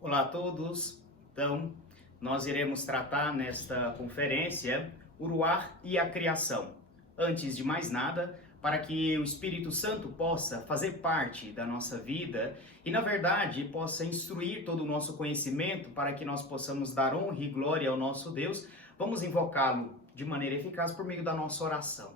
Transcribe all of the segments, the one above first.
Olá a todos. Então, nós iremos tratar nesta conferência o Ruach e a criação. Antes de mais nada, para que o Espírito Santo possa fazer parte da nossa vida e, na verdade, possa instruir todo o nosso conhecimento para que nós possamos dar honra e glória ao nosso Deus, vamos invocá-lo de maneira eficaz por meio da nossa oração.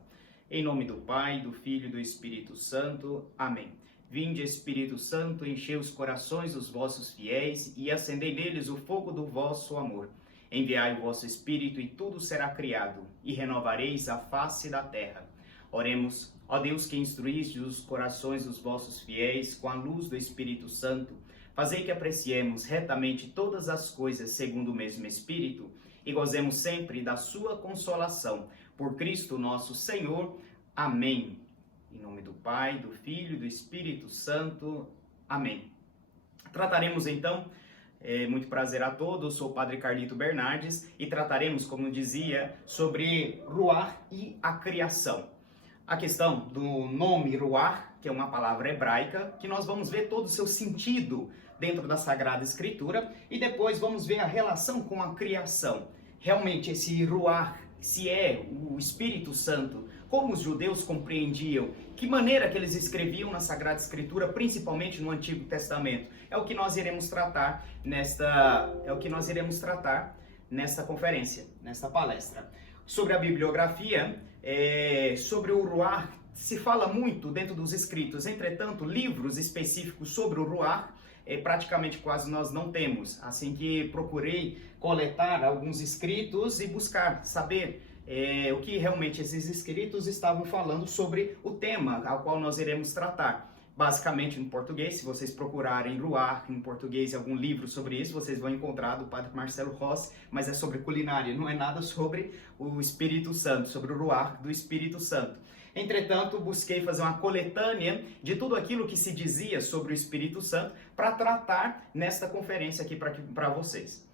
Em nome do Pai, do Filho e do Espírito Santo. Amém. Vinde, Espírito Santo, enchei os corações dos vossos fiéis e acendei neles o fogo do vosso amor. Enviai o vosso Espírito e tudo será criado, e renovareis a face da terra. Oremos, ó Deus que instruíste os corações dos vossos fiéis com a luz do Espírito Santo, fazei que apreciemos retamente todas as coisas segundo o mesmo Espírito e gozemos sempre da sua consolação. Por Cristo nosso Senhor. Amém. Em nome do Pai, do Filho e do Espírito Santo. Amém. Trataremos então, muito prazer a todos, sou o Padre Carlito Bernardes e trataremos, como dizia, sobre Ruach e a criação. A questão do nome Ruach, que é uma palavra hebraica, que nós vamos ver todo o seu sentido dentro da Sagrada Escritura e depois vamos ver a relação com a criação. Realmente esse Ruach, se é o Espírito Santo, como os judeus compreendiam, que maneira que eles escreviam na Sagrada Escritura, principalmente no Antigo Testamento, é o que nós iremos tratar nesta conferência, nesta palestra. Sobre a bibliografia, sobre o Ruach, se fala muito dentro dos escritos, entretanto, livros específicos sobre o Ruach, praticamente quase nós não temos, assim que procurei coletar alguns escritos e buscar saber o que realmente esses escritos estavam falando sobre o tema ao qual nós iremos tratar. Basicamente no português, se vocês procurarem Ruach em português, algum livro sobre isso, vocês vão encontrar do Padre Marcelo Rossi, mas é sobre culinária, não é nada sobre o Espírito Santo, sobre o Ruach do Espírito Santo. Entretanto, busquei fazer uma coletânea de tudo aquilo que se dizia sobre o Espírito Santo para tratar nesta conferência aqui para vocês.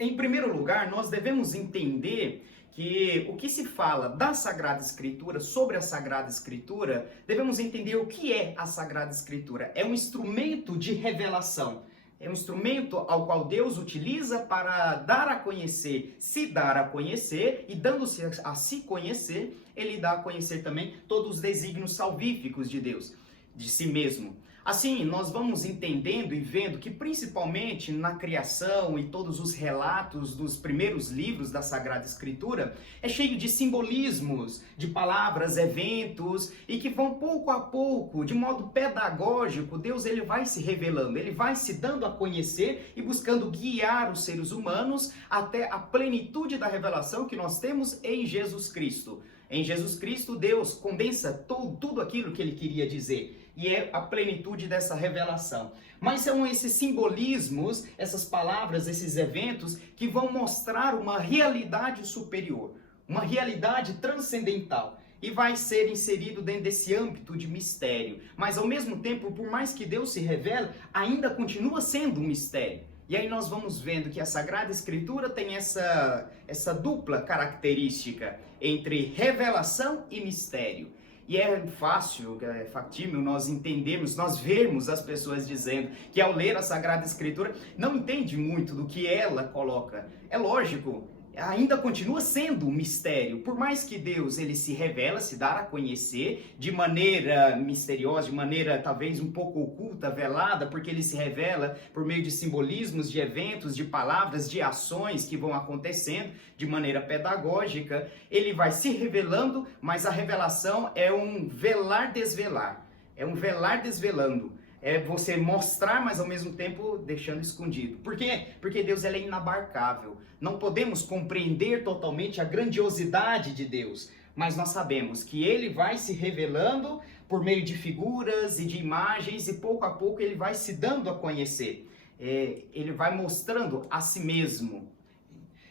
Em primeiro lugar, nós devemos entender que o que se fala da Sagrada Escritura, sobre a Sagrada Escritura, devemos entender o que é a Sagrada Escritura. É um instrumento de revelação. É um instrumento ao qual Deus utiliza para dar a conhecer, se dar a conhecer, e dando-se a se conhecer, ele dá a conhecer também todos os desígnios salvíficos de Deus, de si mesmo. Assim, nós vamos entendendo e vendo que principalmente na criação e todos os relatos dos primeiros livros da Sagrada Escritura é cheio de simbolismos, de palavras, eventos e que vão pouco a pouco, de modo pedagógico, Deus ele vai se revelando, ele vai se dando a conhecer e buscando guiar os seres humanos até a plenitude da revelação que nós temos em Jesus Cristo. Em Jesus Cristo, Deus condensa tudo aquilo que ele queria dizer. E é a plenitude dessa revelação. Mas são esses simbolismos, essas palavras, esses eventos que vão mostrar uma realidade superior, uma realidade transcendental. E vai ser inserido dentro desse âmbito de mistério. Mas ao mesmo tempo, por mais que Deus se revele, ainda continua sendo um mistério. E aí nós vamos vendo que a Sagrada Escritura tem essa dupla característica entre revelação e mistério. E é fácil, é factível nós entendermos, nós vermos as pessoas dizendo que ao ler a Sagrada Escritura não entende muito do que ela coloca. É lógico, ainda continua sendo um mistério. Por mais que Deus ele se revela, se dá a conhecer de maneira misteriosa, de maneira talvez um pouco oculta, velada, porque ele se revela por meio de simbolismos, de eventos, de palavras, de ações que vão acontecendo de maneira pedagógica, ele vai se revelando, mas a revelação é um velar-desvelar, é um velar desvelando. É você mostrar, mas ao mesmo tempo deixando escondido. Por quê? Porque Deus ele é inabarcável. Não podemos compreender totalmente a grandiosidade de Deus, mas nós sabemos que ele vai se revelando por meio de figuras e de imagens e pouco a pouco ele vai se dando a conhecer. Ele vai mostrando a si mesmo.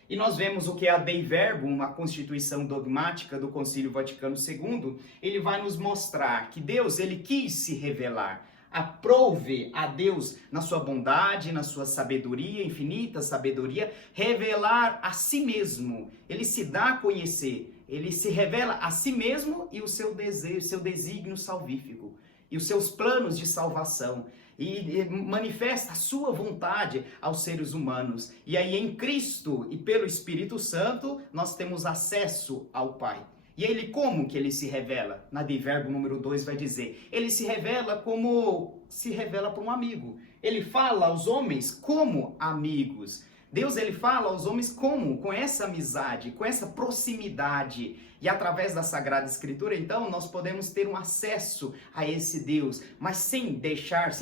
E nós vemos o que é a Dei Verbum, uma constituição dogmática do Concílio Vaticano II, ele vai nos mostrar que Deus ele quis se revelar. Aprove a Deus na sua bondade, na sua sabedoria, infinita sabedoria, revelar a si mesmo. Ele se dá a conhecer, ele se revela a si mesmo e o seu desejo, seu desígnio salvífico. e os seus planos de salvação. E manifesta a sua vontade aos seres humanos. E aí em Cristo e pelo Espírito Santo nós temos acesso ao Pai. E ele, como que ele se revela? Na de verbo número 2 vai dizer, ele se revela como se revela para um amigo. Ele fala aos homens como amigos. Deus, ele fala aos homens como? Com essa amizade, com essa proximidade. E através da Sagrada Escritura, então, nós podemos ter um acesso a esse Deus, mas sem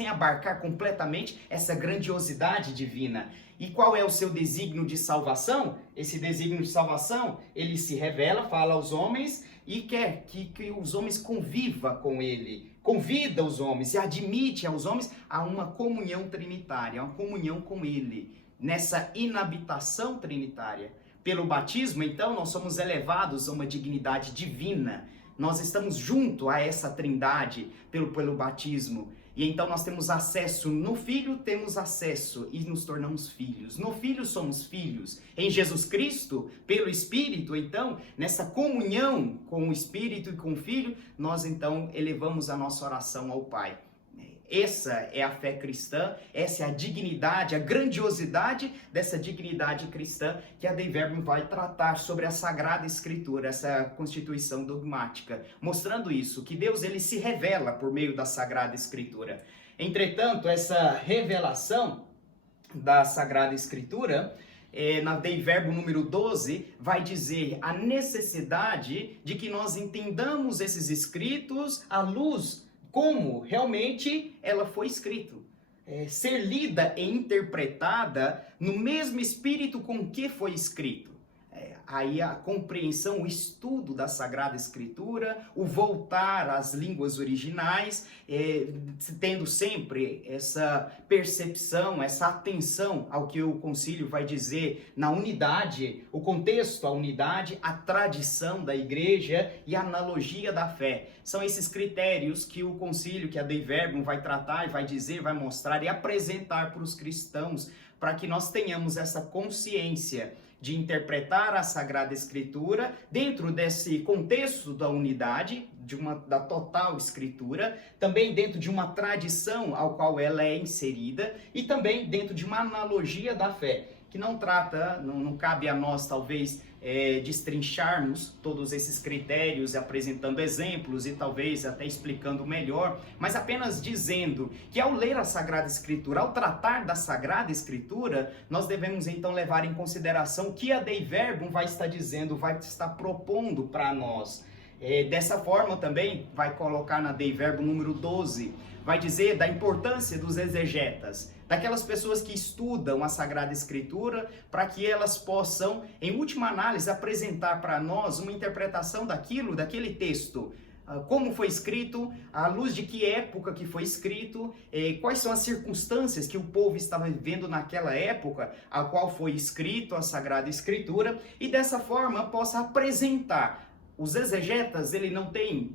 abarcar completamente essa grandiosidade divina. E qual é o seu desígnio de salvação? Esse desígnio de salvação, ele se revela, fala aos homens e quer que os homens convivam com ele. Convida os homens e admite aos homens a uma comunhão trinitária, uma comunhão com ele, nessa inabitação trinitária. Pelo batismo, então, nós somos elevados a uma dignidade divina. Nós estamos junto a essa trindade pelo batismo. E então nós temos acesso, no Filho temos acesso e nos tornamos filhos. No Filho somos filhos. Em Jesus Cristo, pelo Espírito, então, nessa comunhão com o Espírito e com o Filho, nós então elevamos a nossa oração ao Pai. Essa é a fé cristã, essa é a dignidade, a grandiosidade dessa dignidade cristã que a Dei Verbum vai tratar sobre a Sagrada Escritura, essa constituição dogmática, mostrando isso, que Deus ele se revela por meio da Sagrada Escritura. Entretanto, essa revelação da Sagrada Escritura, na Dei Verbum número 12, vai dizer a necessidade de que nós entendamos esses escritos à luz como realmente ela foi escrita. Ser lida e interpretada no mesmo espírito com que foi escrito. Aí a compreensão, o estudo da Sagrada Escritura, o voltar às línguas originais, tendo sempre essa percepção, essa atenção ao que o concílio vai dizer na unidade, o contexto, a unidade, a tradição da igreja e a analogia da fé. São esses critérios que o concílio, que a Dei Verbum vai tratar, vai dizer, vai mostrar e apresentar para os cristãos, para que nós tenhamos essa consciência de interpretar a Sagrada Escritura dentro desse contexto da unidade, da total Escritura, também dentro de uma tradição ao qual ela é inserida e também dentro de uma analogia da fé, que não trata, não cabe a nós talvez destrincharmos todos esses critérios, apresentando exemplos e talvez até explicando melhor, mas apenas dizendo que ao ler a Sagrada Escritura, ao tratar da Sagrada Escritura, nós devemos então levar em consideração o que a Dei Verbum vai estar dizendo, vai estar propondo para nós. Dessa forma também vai colocar na Dei Verbum número 12, vai dizer da importância dos exegetas, daquelas pessoas que estudam a Sagrada Escritura, para que elas possam, em última análise, apresentar para nós uma interpretação daquele texto. Como foi escrito, à luz de que época que foi escrito, quais são as circunstâncias que o povo estava vivendo naquela época, a qual foi escrito a Sagrada Escritura, e dessa forma possa apresentar. Os exegetas, ele não tem,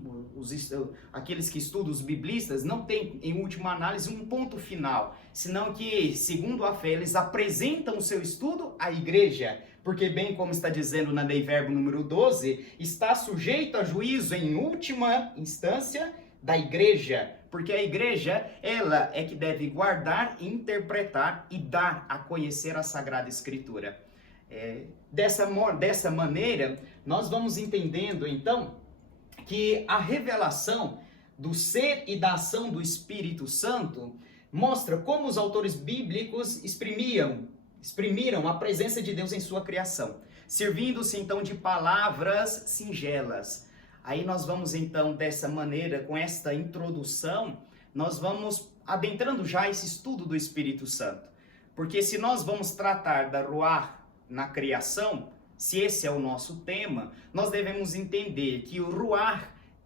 aqueles que estudam os biblistas, não tem, em última análise, um ponto final, senão que, segundo a fé, eles apresentam o seu estudo à igreja, porque bem como está dizendo na Dei Verbum número 12, está sujeito a juízo em última instância da igreja, porque a igreja, ela é que deve guardar, interpretar e dar a conhecer a Sagrada Escritura. Dessa maneira, nós vamos entendendo, então, que a revelação do ser e da ação do Espírito Santo mostra como os autores bíblicos exprimiram a presença de Deus em sua criação, servindo-se, então, de palavras singelas. Aí nós vamos, então, dessa maneira, com esta introdução, nós vamos adentrando já esse estudo do Espírito Santo. Porque se nós vamos tratar da Ruach na criação, se esse é o nosso tema, nós devemos entender que o Ruach,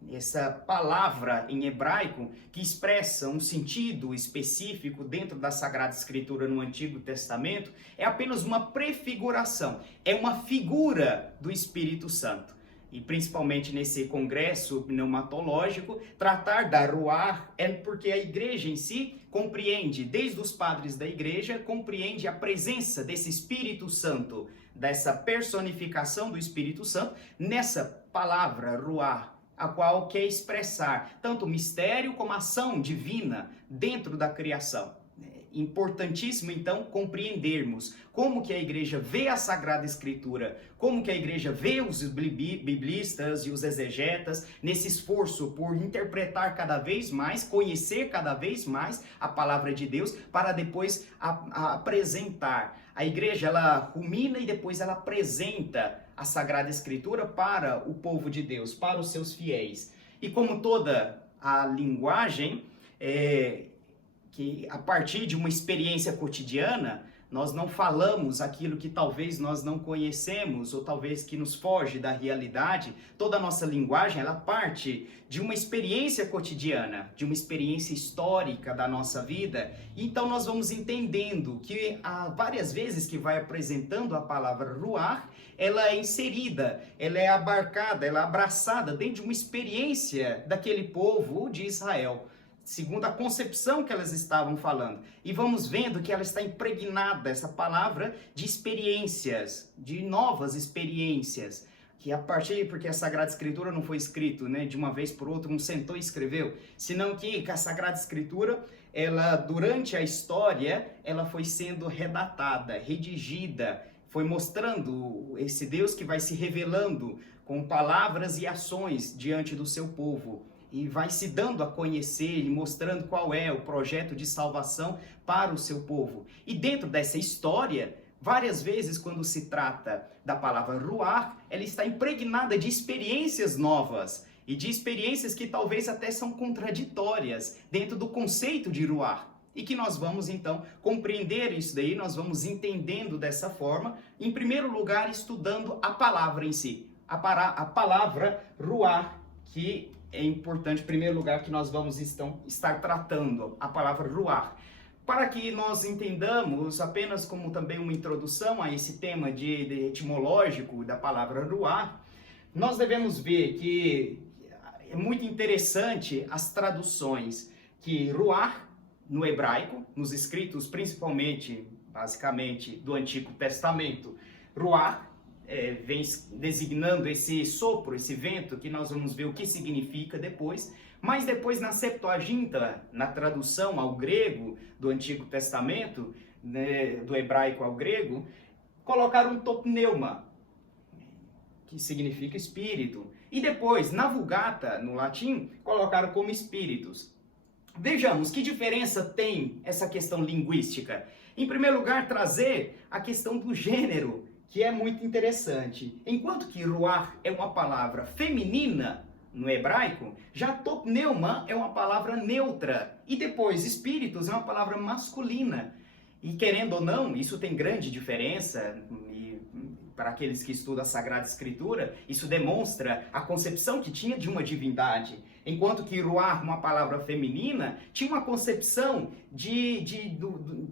essa palavra em hebraico, que expressa um sentido específico dentro da Sagrada Escritura no Antigo Testamento, é apenas uma prefiguração, é uma figura do Espírito Santo. E principalmente nesse congresso pneumatológico, tratar da Ruach é porque a igreja em si compreende, desde os padres da igreja, compreende a presença desse Espírito Santo, dessa personificação do Espírito Santo, nessa palavra Ruach, a qual quer expressar tanto o mistério como a ação divina dentro da criação. É importantíssimo, então, compreendermos como que a igreja vê a Sagrada Escritura, como que a igreja vê os biblistas e os exegetas nesse esforço por interpretar cada vez mais, conhecer cada vez mais a palavra de Deus, para depois apresentar. A igreja, ela rumina e depois ela apresenta a Sagrada Escritura para o povo de Deus, para os seus fiéis. E como toda a linguagem, que a partir de uma experiência cotidiana, nós não falamos aquilo que talvez nós não conhecemos, ou talvez que nos foge da realidade. Toda a nossa linguagem, ela parte de uma experiência cotidiana, de uma experiência histórica da nossa vida. Então nós vamos entendendo que há várias vezes que vai apresentando a palavra ruach, ela é inserida, ela é abarcada, ela é abraçada dentro de uma experiência daquele povo de Israel, segundo a concepção que elas estavam falando. E vamos vendo que ela está impregnada, essa palavra, de experiências, de novas experiências, que a partir, porque a Sagrada Escritura não foi escrito, né, de uma vez por outra, um sentou e escreveu, senão que a Sagrada Escritura, ela, durante a história, ela foi sendo redatada, redigida, foi mostrando esse Deus que vai se revelando com palavras e ações diante do seu povo, e vai se dando a conhecer e mostrando qual é o projeto de salvação para o seu povo. E dentro dessa história, várias vezes quando se trata da palavra ruach, ela está impregnada de experiências novas e de experiências que talvez até são contraditórias dentro do conceito de ruach. E que nós vamos então compreender isso daí, nós vamos entendendo dessa forma, em primeiro lugar estudando a palavra em si, a palavra ruach, que é importante, em primeiro lugar, que nós vamos estar tratando a palavra ruach. Para que nós entendamos, apenas como também uma introdução a esse tema de etimológico da palavra ruach, nós devemos ver que é muito interessante as traduções que ruach, no hebraico, nos escritos principalmente, basicamente, do Antigo Testamento, ruach, vem designando esse sopro, esse vento, que nós vamos ver o que significa depois, mas depois na Septuaginta, na tradução ao grego do Antigo Testamento, né, do hebraico ao grego, colocaram topneuma, que significa espírito, e depois na Vulgata, no latim, colocaram como espíritos. Vejamos que diferença tem essa questão linguística. Em primeiro lugar, trazer a questão do gênero, que é muito interessante. Enquanto que ruach é uma palavra feminina no hebraico, já topneuma é uma palavra neutra. E depois, espíritos é uma palavra masculina. E querendo ou não, isso tem grande diferença. E para aqueles que estudam a Sagrada Escritura, isso demonstra a concepção que tinha de uma divindade. Enquanto que ruach, uma palavra feminina, tinha uma concepção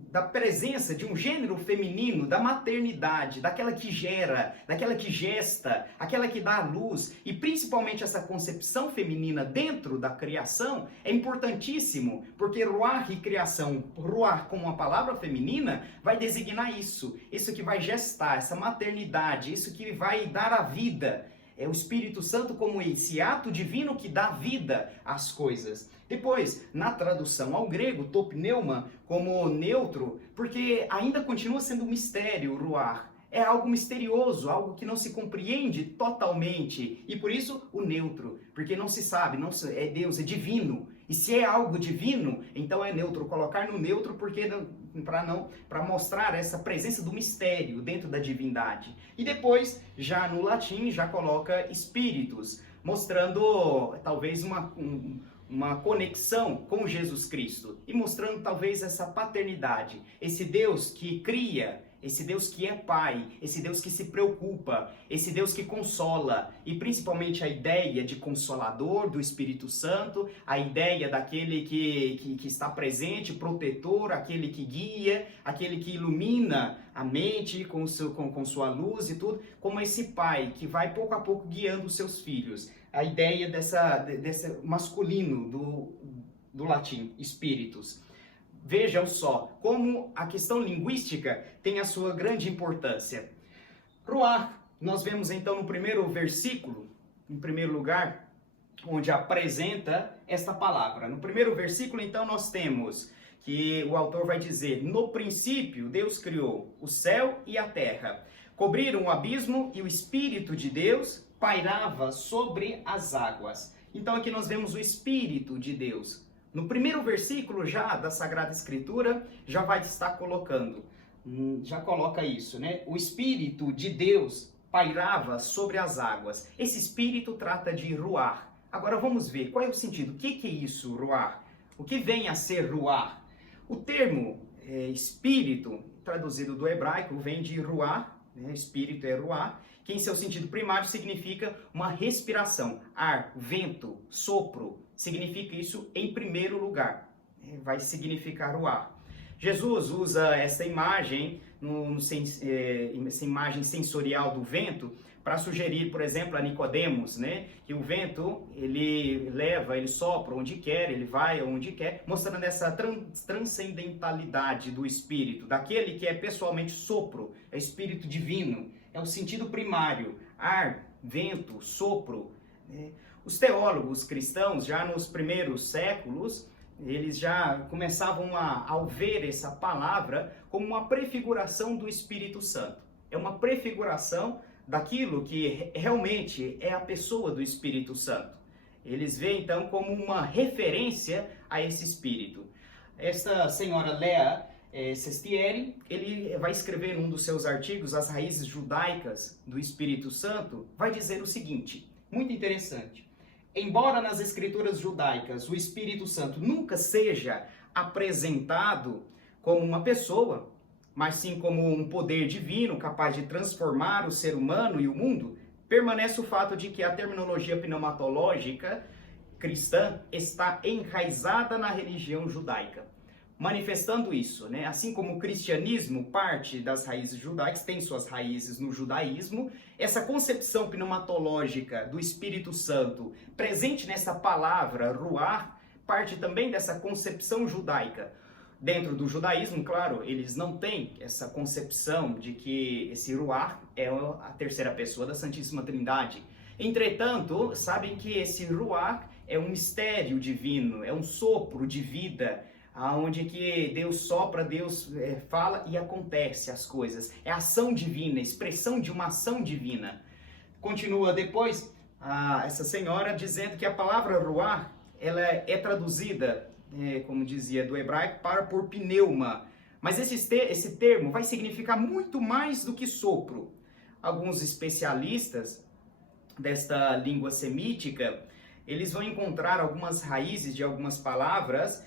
da presença de um gênero feminino, da maternidade, daquela que gera, daquela que gesta, aquela que dá a luz. E principalmente essa concepção feminina dentro da criação é importantíssimo, porque ruach e criação, ruach como uma palavra feminina, vai designar isso que vai gestar, essa maternidade, isso que vai dar a vida. É o Espírito Santo como esse ato divino que dá vida às coisas. Depois, na tradução ao grego, topneuma como neutro, porque ainda continua sendo um mistério, ruach. É algo misterioso, algo que não se compreende totalmente. E por isso, o neutro, porque não se sabe, é Deus, é divino. E se é algo divino, então é neutro. Colocar no neutro porque para mostrar essa presença do mistério dentro da divindade. E depois, já no latim, já coloca espíritos, mostrando talvez uma conexão com Jesus Cristo. E mostrando talvez essa paternidade, esse Deus que cria, esse Deus que é Pai, esse Deus que se preocupa, esse Deus que consola, e principalmente a ideia de Consolador do Espírito Santo, a ideia daquele que está presente, protetor, aquele que guia, aquele que ilumina a mente com sua luz e tudo, como esse Pai que vai pouco a pouco guiando os seus filhos. A ideia desse masculino do latim, espíritos. Vejam só como a questão linguística tem a sua grande importância. Ruach, nós vemos então no primeiro versículo, em primeiro lugar, onde apresenta esta palavra. No primeiro versículo, então, nós temos que o autor vai dizer: no princípio, Deus criou o céu e a terra. Cobriram o abismo e o Espírito de Deus pairava sobre as águas. Então aqui nós vemos o Espírito de Deus. No primeiro versículo já da Sagrada Escritura, já vai estar colocando, já coloca isso, né? O Espírito de Deus pairava sobre as águas. Esse Espírito trata de ruar. Agora vamos ver, qual é o sentido? O que é isso, ruar? O que vem a ser ruar? O termo Espírito, traduzido do hebraico, vem de ruar, né? Espírito é ruar, que em seu sentido primário significa uma respiração, ar, vento, sopro, significa isso em primeiro lugar, vai significar ruar. Jesus usa essa imagem, essa imagem sensorial do vento, para sugerir, por exemplo, a Nicodemos, né, que o vento, ele leva, ele sopra onde quer, ele vai onde quer, mostrando essa transcendentalidade do Espírito, daquele que é pessoalmente sopro, é o Espírito divino, é o sentido primário, ar, vento, sopro. Né? Os teólogos cristãos, já nos primeiros séculos, eles já começavam a ver essa palavra como uma prefiguração do Espírito Santo. É uma prefiguração daquilo que realmente é a pessoa do Espírito Santo. Eles veem então como uma referência a esse Espírito. Esta senhora Lea Sestieri, ele vai escrever num dos seus artigos, As Raízes Judaicas do Espírito Santo, vai dizer o seguinte, muito interessante. Embora nas escrituras judaicas o Espírito Santo nunca seja apresentado como uma pessoa, mas sim como um poder divino capaz de transformar o ser humano e o mundo, permanece o fato de que a terminologia pneumatológica cristã está enraizada na religião judaica. Manifestando isso, né? Assim como o cristianismo parte das raízes judaicas, tem suas raízes no judaísmo, essa concepção pneumatológica do Espírito Santo presente nessa palavra ruar, parte também dessa concepção judaica. Dentro do judaísmo, claro, eles não têm essa concepção de que esse ruar é a terceira pessoa da Santíssima Trindade. Entretanto, sabem que esse ruar é um mistério divino, é um sopro de vida, aonde que Deus sopra, Deus fala e acontece as coisas. É ação divina, expressão de uma ação divina. Continua depois essa senhora dizendo que a palavra ruar, ela é traduzida, como dizia, do hebraico por pneuma. Mas esse termo vai significar muito mais do que sopro. Alguns especialistas desta língua semítica, eles vão encontrar algumas raízes de algumas palavras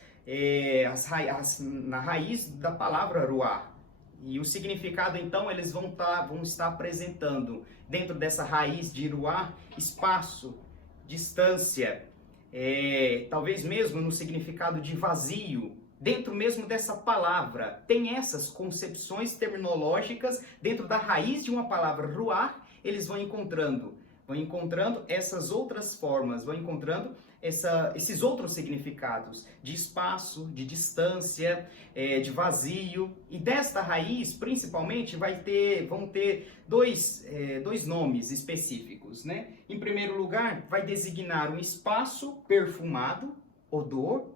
na raiz da palavra ruar. E o significado, então, eles vão estar apresentando dentro dessa raiz de ruar, espaço, distância, talvez mesmo no significado de vazio, dentro mesmo dessa palavra. Tem essas concepções terminológicas dentro da raiz de uma palavra ruar, eles vão encontrando essas outras formas, vão encontrando esses outros significados de espaço, de distância, de vazio. E desta raiz, principalmente, vão ter dois nomes específicos, né? Em primeiro lugar, vai designar um espaço perfumado, odor,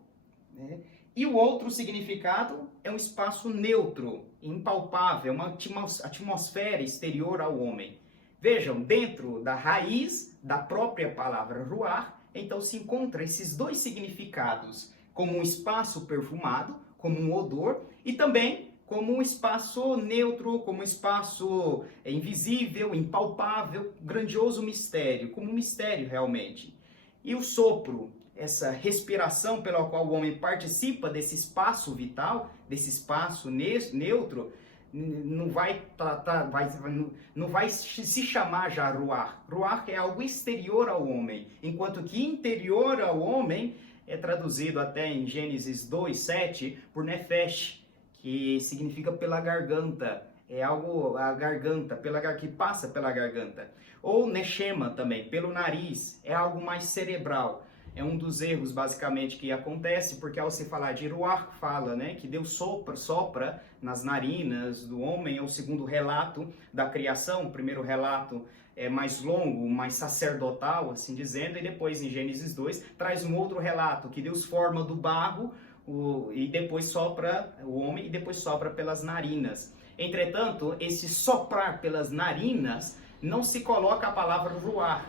né? E o outro significado é um espaço neutro, impalpável, uma atmosfera exterior ao homem. Vejam, dentro da raiz da própria palavra ruar, então se encontra esses dois significados, como um espaço perfumado, como um odor, e também como um espaço neutro, como um espaço invisível, impalpável, grandioso mistério, como um mistério realmente. E o sopro, essa respiração pela qual o homem participa desse espaço vital, desse espaço neutro, não vai se chamar já ruar. Ruar é algo exterior ao homem, enquanto que interior ao homem é traduzido até em Gênesis 2:7 por nefesh, que significa pela garganta. É algo, a garganta, que passa pela garganta. Ou neshema também, pelo nariz, é algo mais cerebral. É um dos erros, basicamente, que acontece, porque ao se falar de ruach, fala, né, que Deus sopra nas narinas do homem. É o segundo relato da criação. O primeiro relato mais longo, mais sacerdotal, assim dizendo, e depois em Gênesis 2 traz um outro relato, que Deus forma do barro e depois sopra o homem e depois sopra pelas narinas. Entretanto, esse soprar pelas narinas não se coloca a palavra ruar.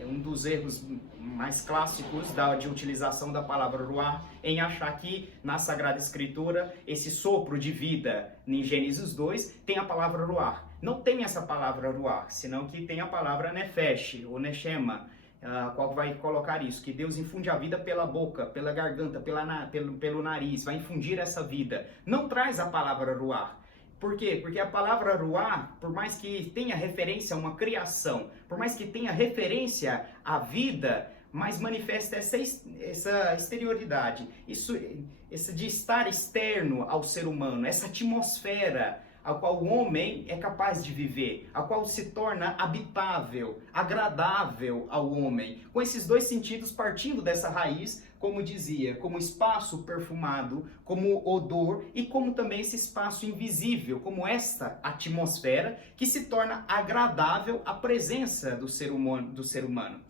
É um dos erros mais clássicos de utilização da palavra ruar, em achar que na Sagrada Escritura esse sopro de vida em Gênesis 2 tem a palavra ruar. Não tem essa palavra ruar, senão que tem a palavra nefesh ou neshema, qual vai colocar isso, que Deus infunde a vida pela boca, pela garganta, pelo nariz, vai infundir essa vida. Não traz a palavra ruar. Por quê? Porque a palavra ruar, por mais que tenha referência a uma criação, por mais que tenha referência à vida, mas manifesta essa exterioridade, esse de estar externo ao ser humano, essa atmosfera a qual o homem é capaz de viver, a qual se torna habitável, agradável ao homem, com esses dois sentidos partindo dessa raiz, como dizia, como espaço perfumado, como odor e como também esse espaço invisível, como esta atmosfera que se torna agradável à presença do ser humano.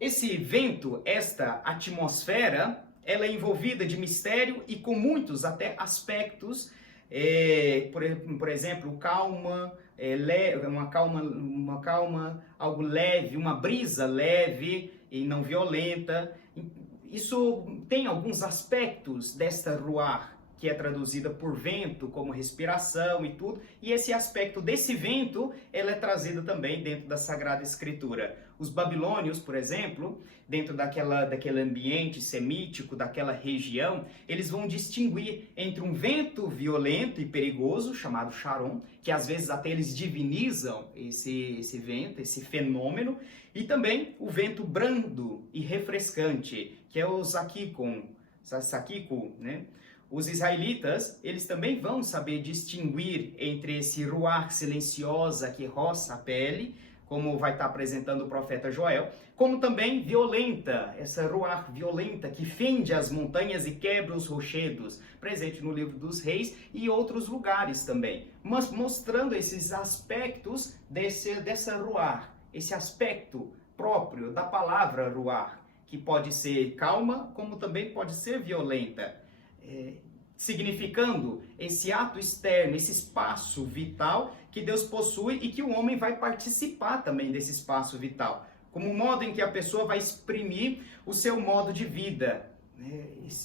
Esse vento, esta atmosfera, ela é envolvida de mistério e com muitos até aspectos, por exemplo, calma, uma calma, algo leve, uma brisa leve e não violenta. Isso tem alguns aspectos desta ruar, que é traduzida por vento, como respiração e tudo, e esse aspecto desse vento, ela é trazida também dentro da Sagrada Escritura. Os babilônios, por exemplo, dentro daquele ambiente semítico, daquela região, eles vão distinguir entre um vento violento e perigoso, chamado Charon, que às vezes até eles divinizam esse vento, esse fenômeno, e também o vento brando e refrescante, que é o Sakiko, né? Os israelitas, eles também vão saber distinguir entre esse ruar silenciosa que roça a pele, como vai estar apresentando o profeta Joel, como também violenta, essa ruar violenta que fende as montanhas e quebra os rochedos, presente no livro dos Reis e outros lugares também, mas mostrando esses aspectos dessa ruar, esse aspecto próprio da palavra ruar, que pode ser calma, como também pode ser violenta. Significando esse ato externo, esse espaço vital que Deus possui e que o homem vai participar também desse espaço vital, como o modo em que a pessoa vai exprimir o seu modo de vida,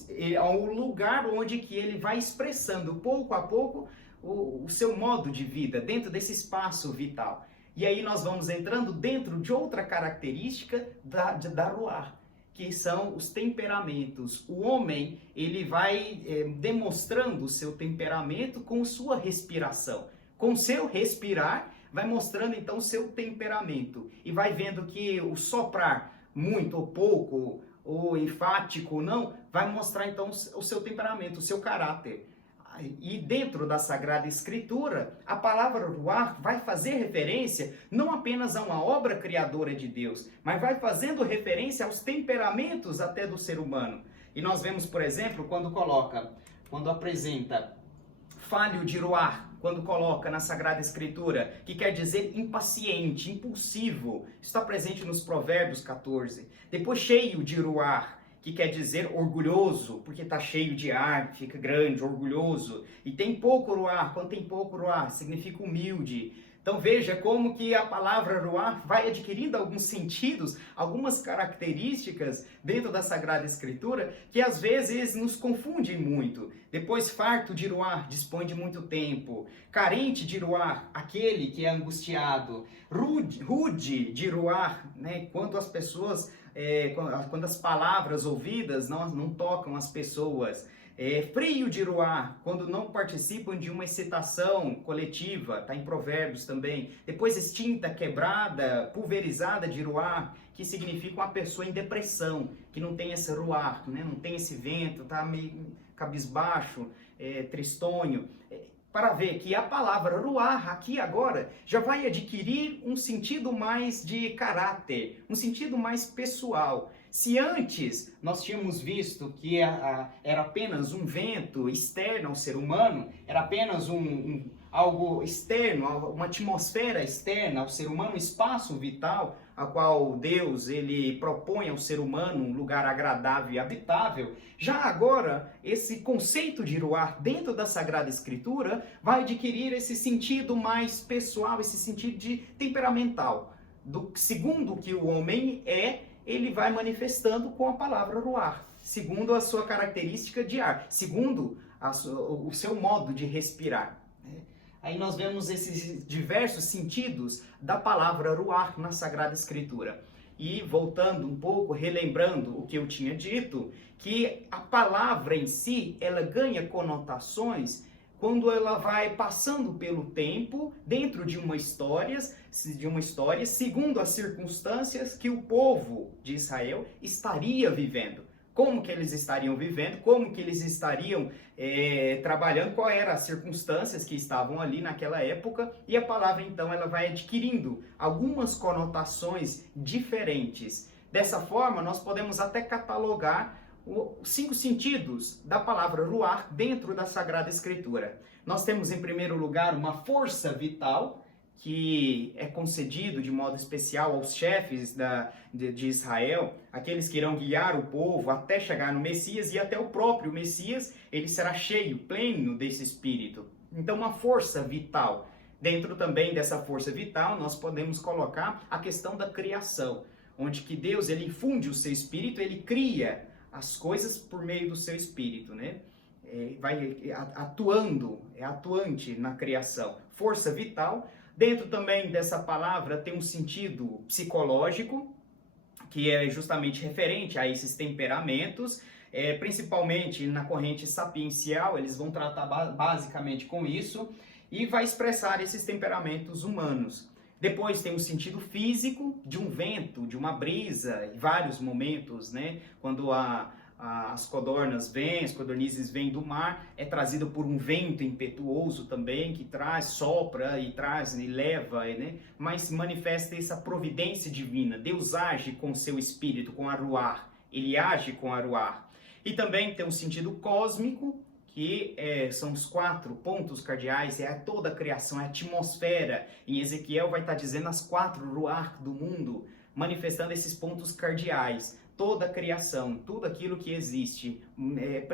é o lugar onde que ele vai expressando pouco a pouco o seu modo de vida dentro desse espaço vital. E aí nós vamos entrando dentro de outra característica da ruar, que são os temperamentos. O homem, ele vai demonstrando o seu temperamento com sua respiração. Com o seu respirar, vai mostrando então o seu temperamento. E vai vendo que o soprar muito ou pouco, ou enfático ou não, vai mostrar então o seu temperamento, o seu caráter. E dentro da Sagrada Escritura, a palavra ruar vai fazer referência não apenas a uma obra criadora de Deus, mas vai fazendo referência aos temperamentos até do ser humano. E nós vemos, por exemplo, quando apresenta falho de ruar, quando coloca na Sagrada Escritura, que quer dizer impaciente, impulsivo, está presente nos Provérbios 14. Depois cheio de ruar, que quer dizer orgulhoso, porque está cheio de ar, fica grande, orgulhoso. E tem pouco ruar, quando tem pouco ruar, significa humilde. Então veja como que a palavra ruar vai adquirindo alguns sentidos, algumas características dentro da Sagrada Escritura, que às vezes nos confundem muito. Depois, farto de ruar, dispõe de muito tempo. Carente de ruar, aquele que é angustiado. Rude de ruar, né? Quando as pessoas... quando as palavras ouvidas não tocam as pessoas. Frio de ruar, quando não participam de uma excitação coletiva, está em Provérbios também. Depois extinta, quebrada, pulverizada de ruar, que significa uma pessoa em depressão, que não tem esse ruar, né? Não tem esse vento, está meio cabisbaixo, tristonho. Para ver que a palavra ruar aqui agora já vai adquirir um sentido mais de caráter, um sentido mais pessoal. Se antes nós tínhamos visto que era apenas um vento externo ao ser humano, era apenas algo externo, uma atmosfera externa ao ser humano, um espaço vital, a qual Deus ele propõe ao ser humano um lugar agradável e habitável, já agora esse conceito de ruach dentro da Sagrada Escritura vai adquirir esse sentido mais pessoal, esse sentido de temperamental. Segundo o que o homem ele vai manifestando com a palavra ruach, segundo a sua característica de ar, segundo o seu modo de respirar. Aí nós vemos esses diversos sentidos da palavra ruach na Sagrada Escritura. E voltando um pouco, relembrando o que eu tinha dito, que a palavra em si, ela ganha conotações quando ela vai passando pelo tempo, dentro de uma história, segundo as circunstâncias que o povo de Israel estaria vivendo. Como que eles estariam vivendo, como que eles estariam trabalhando, quais eram as circunstâncias que estavam ali naquela época, e a palavra então ela vai adquirindo algumas conotações diferentes. Dessa forma, nós podemos até catalogar os 5 sentidos da palavra ruach dentro da Sagrada Escritura. Nós temos em primeiro lugar uma força vital, que é concedido de modo especial aos chefes de Israel, aqueles que irão guiar o povo até chegar no Messias, e até o próprio Messias, ele será cheio, pleno desse Espírito. Então, uma força vital. Dentro também dessa força vital, nós podemos colocar a questão da criação, onde que Deus ele infunde o seu Espírito, ele cria as coisas por meio do seu Espírito, né? Vai atuando, é atuante na criação. Força vital. Dentro também dessa palavra tem um sentido psicológico, que é justamente referente a esses temperamentos, principalmente na corrente sapiencial, eles vão tratar basicamente com isso, e vai expressar esses temperamentos humanos. Depois tem um sentido físico, de um vento, de uma brisa, em vários momentos, né? Quando as codornizes vêm do mar, é trazido por um vento impetuoso também, que sopra e leva, né? Mas manifesta essa providência divina. Deus age com o seu espírito, com a ruach, ele age com a ruach. E também tem um sentido cósmico, que são os 4 pontos cardeais, é toda a criação, é a atmosfera. Em Ezequiel vai estar dizendo as 4 ruach do mundo, manifestando esses pontos cardeais. Toda a criação, tudo aquilo que existe,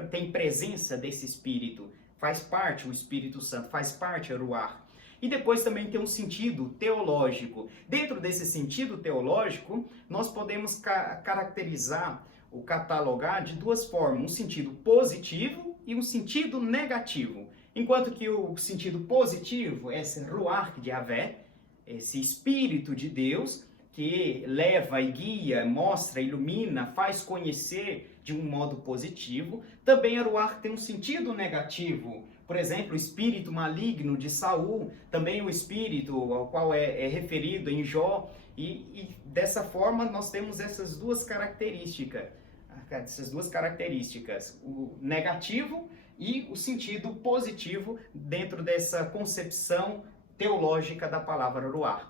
tem presença desse Espírito, faz parte o Espírito Santo, faz parte a ruach. E depois também tem um sentido teológico. Dentro desse sentido teológico, nós podemos caracterizar ou catalogar de 2 formas, um sentido positivo e um sentido negativo. Enquanto que o sentido positivo é esse ruach de Yahvé, esse Espírito de Deus, que leva e guia, mostra, ilumina, faz conhecer de um modo positivo. Também a ruach tem um sentido negativo. Por exemplo, o espírito maligno de Saul, também o espírito ao qual é referido em Jó. E dessa forma nós temos essas duas características, o negativo e o sentido positivo dentro dessa concepção teológica da palavra ruach.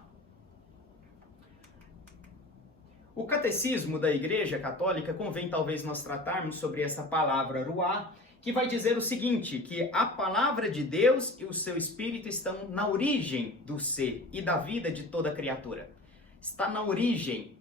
O catecismo da Igreja Católica, convém talvez nós tratarmos sobre essa palavra ruach, que vai dizer o seguinte, que a palavra de Deus e o seu Espírito estão na origem do ser e da vida de toda criatura. Está na origem,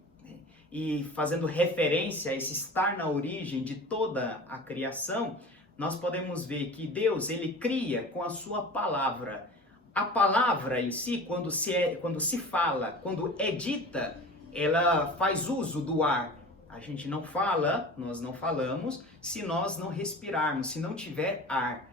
e fazendo referência a esse estar na origem de toda a criação, nós podemos ver que Deus ele cria com a sua palavra. A palavra em si, quando se fala, quando é dita, ela faz uso do ar. A gente não fala, nós não falamos, se nós não respirarmos, se não tiver ar.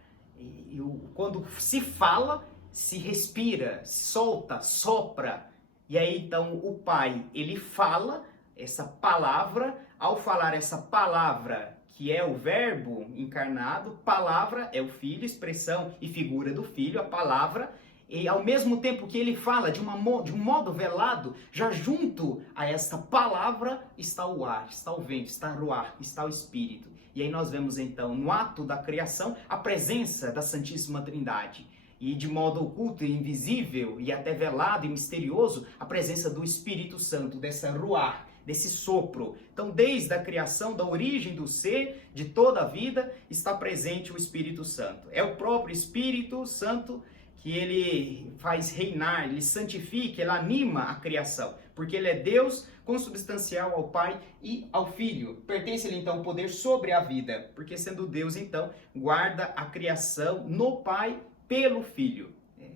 Quando se fala, se respira, solta, sopra. E aí então o Pai, ele fala essa palavra, ao falar essa palavra, que é o verbo encarnado, palavra é o Filho, expressão e figura do Filho, a palavra. E ao mesmo tempo que ele fala de um modo velado, já junto a esta palavra está o ar, está o vento, está o ruach, está o Espírito. E aí nós vemos então no ato da criação a presença da Santíssima Trindade. E de modo oculto e invisível e até velado e misterioso, a presença do Espírito Santo, dessa ruach, desse sopro. Então, desde a criação, da origem do ser, de toda a vida, está presente o Espírito Santo. É o próprio Espírito Santo que ele faz reinar, ele santifica, ele anima a criação, porque ele é Deus consubstancial ao Pai e ao Filho. Pertence-lhe então o poder sobre a vida, porque sendo Deus então guarda a criação no Pai pelo Filho.